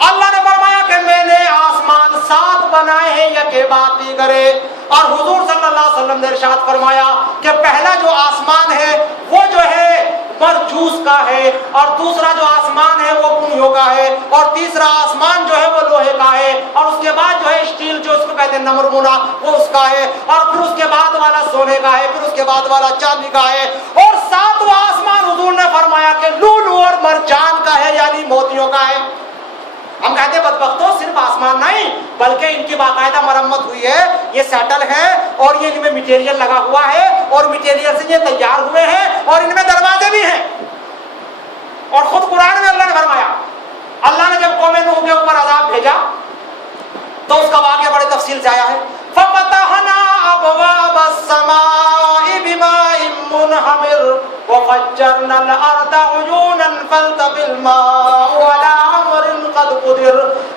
اللہ نے فرمایا کہ میں نے آسمان 7 بنائے ہیں یکے بعد دیگرے. اور حضور صلی اللہ علیہ وسلم نے ارشاد فرمایا کہ پہلا جو آسمان ہے وہ جو ہے مرجوس کا ہے، اور دوسرا جو آسمان ہے وہ پنیوں کا ہے، اور تیسرا آسمان جو ہے وہ لوہے کا ہے، اور اس کے بعد جو ہے اسٹیل جو اس کو کہتے ہیں نمرمونا وہ اس کا ہے، اور پھر اس کے بعد والا سونے کا ہے، پھر اس کے بعد والا چاندی کا ہے، اور 7واں آسمان حضور نے فرمایا کہ لولو اور مرجان کا ہے، یعنی موتیوں کا ہے. ہم کہتے ہیں بدبختوں صرف آسمان نہیں بلکہ ان کی باقاعدہ مرمت ہوئی ہے، یہ سیٹل ہے، اور یہ ان میں مٹیریل لگا ہوا ہے، اور مٹیریل سے یہ تیار ہوئے ہیں، اور ان میں دروازے بھی ہیں. اور خود قرآن میں اللہ نے فرمایا، اللہ نے جب قوم نوح کے اوپر عذاب بھیجا تو اس کا واقعہ بڑے تفصیل سے آیا ہے. فَفَتَحْنَا أَبْوَابَ السَّمَاءِ بِمَاءٍ مُنْهَمِرٍ وَفَجَّرْنَا الْأَرْضَ عُيُونًا فَالْتَقَى الْمَاءُ عَلَىٰ أَمْرٍ قَدْ قُدِرَ.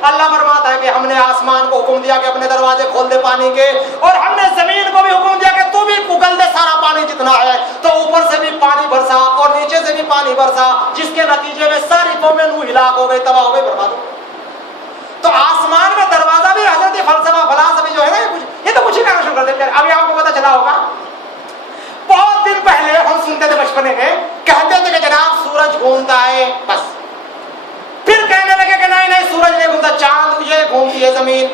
اللہ فرماتا ہے کہ ہم نے آسمان کو حکم دیا کہ اپنے دروازے کھول دے پانی کے، اور ہم نے زمین کو بھی حکم دیا کہ تو بھی اگل دے سارا پانی جتنا ہے. تو اوپر سے بھی پانی برسا اور نیچے سے بھی پانی برسا، جس کے نتیجے میں ساری قوم نوح ہلاک ہو گئی، تباہ ہو گئی، برباد ہو گئی. تو آسمان میں دروازہ بھی حضرت فلسفہ فلاسفی جو ہے نا، یہ تو کچھ ہی کہنا شروع کر دیتے ہیں. ابھی آپ کو پتا چلا ہوگا، بہت دن پہلے ہم سنتے تھے بچپنے میں، کہتے تھے کہ جناب سورج گھومتا ہے بس. پھر کہنے لگے کہ نہیں سورج نہیں گھومتا، چاند یہ گھومتی ہے زمین.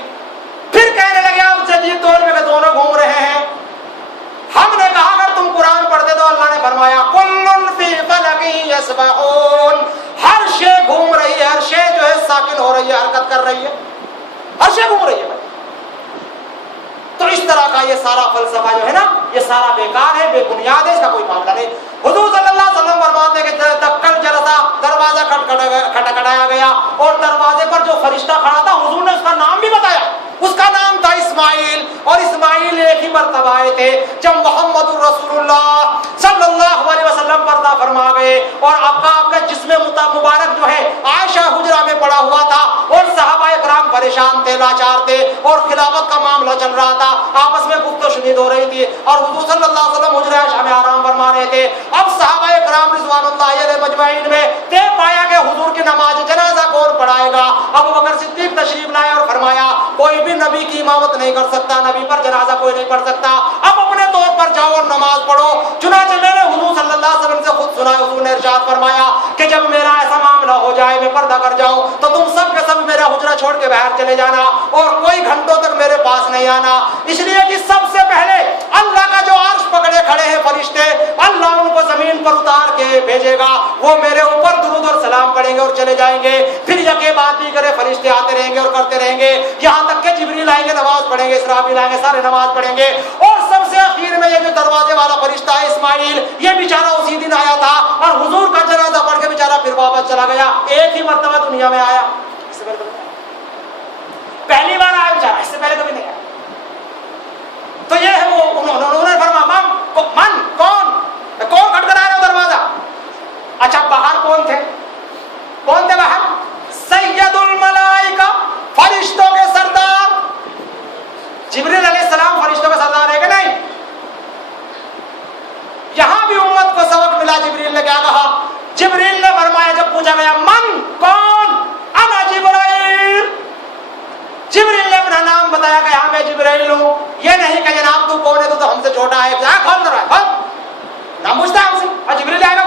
پھر کہنے لگے اب جدید دور میں کہ دونوں گھوم رہے ہیں. ہم نے کہا اگر تم قرآن پڑھتے تو اللہ نے فرمایا کل فی فلک یسبحون، ہر شے گھوم رہی ہے، ہر شے جو ہے ساکن ہو رہی ہے، حرکت کر رہی ہے، ہر شے گھوم رہی ہے بھائی. تو اس طرح کا یہ سارا فلسفہ جو ہے نا، یہ سارا بیکار ہے، بے بنیاد ہے، اس کا کوئی معاملہ نہیں. حضور صلی اللہ علیہ وسلم فرماتے ہیں کہ دکل جرسا، دروازہ کھٹکھٹایا گیا، اور دروازے پر جو فرشتہ کھڑا تھا حضور نے اس کا نام بھی بتایا. اس کا نام تھا اسماعیل، اور اسماعیل ایک ہی مرتبہ آئے تھے جب محمد الرسول اللہ صلی اللہ علیہ وسلم پردہ فرما گئے، اور آپ کا جسم مبارک جو ہے عائشہ حجرہ میں پڑا ہوا تھا، اور صحابہ کرام پریشان تھے، لاچار تھے، اور خلافت کا معاملہ چل رہا تھا، آپس میں گفت و شنید ہو رہی تھی، اور حضور صلی اللہ علیہ وسلم حجرہ عائشہ میں آرام فرما رہے تھے. اب صحابہ کرام رضوان اللہ علیہ مجمعین میں طے پایا کہ حضور کی نماز جنازہ کون پڑھائے گا. ابو بکر صدیق تشریف لائے اور فرمایا کوئی بھی نبی کی امامت نہیں کر سکتا، نبی پر جنازہ کوئی نہیں پڑھ سکتا، اب اپنے طور پر جاؤ اور نماز پڑھو. چنانچہ میں نے حضور صلی اللہ علیہ وسلم سے خود سنا، حضور نے ارشاد فرمایا کہ جب میرا ایسا معاملہ ہو جائے، میں پردہ کر جاؤں، تو تم سب کے سب میرا حجرہ چھوڑ کے باہر چلے جانا، اور کوئی گھنٹوں تک میرے پاس نہیں آنا. اس لیے کہ سب سے پہلے اللہ کا جو عرش پکڑے کھڑے ہیں فرشتے، اللہ ان کو زمین پر اتار کے بھیجے گا، وہ میرے اوپر درود اور سلام پڑھیں گے اور چلے جائیں گے. پھر یکے بعد دیگرے فرشتے آتے رہیں گے اور کرتے رہیں گے، یہاں تک کہ جبریل آئیں گے، نماز پڑھیں گے، اسرافیل آئیں گے، سارے نماز پڑھیں گے. اور سب سے اخیر میں یہ جو دروازے والا فرشتہ ہے اسماعیل، یہ بیچارہ اسی دن آیا تھا، اور حضور کا جنازہ پڑھ کے بیچارہ پھر واپس چلا گیا. ایک ہی مرتبہ دنیا میں آیا، اس سے پہلی بار آیا بیچارہ، اس سے پہلے کبھی نہیں آیا. تو یہ ہے وہ انہوں نے فرمایا من کون کھٹکھٹا رہا ہے دروازہ؟ اچھا باہر کون تھے باہر؟ سید الملائکہ، فرشتوں کے سردار جبریل علیہ السلام فرشتوں کے سردار ہے کہ نہیں؟ یہاں بھی امت کو سبق ملا. جبریل نے کیا کہا؟ جبریل نے فرمایا جب پوچھا گیا من کون؟ انا جبرائیل. جبریل نے اپنا نام بتایا کہ ہاں میں جبرائیل ہوں. یہ نہیں کہ جناب تو کون ہے، تو ہم سے چھوٹا ہے، کھول دروازہ کھول، نام پوچھتا ہے ہم سے. اور جبریل آئے گا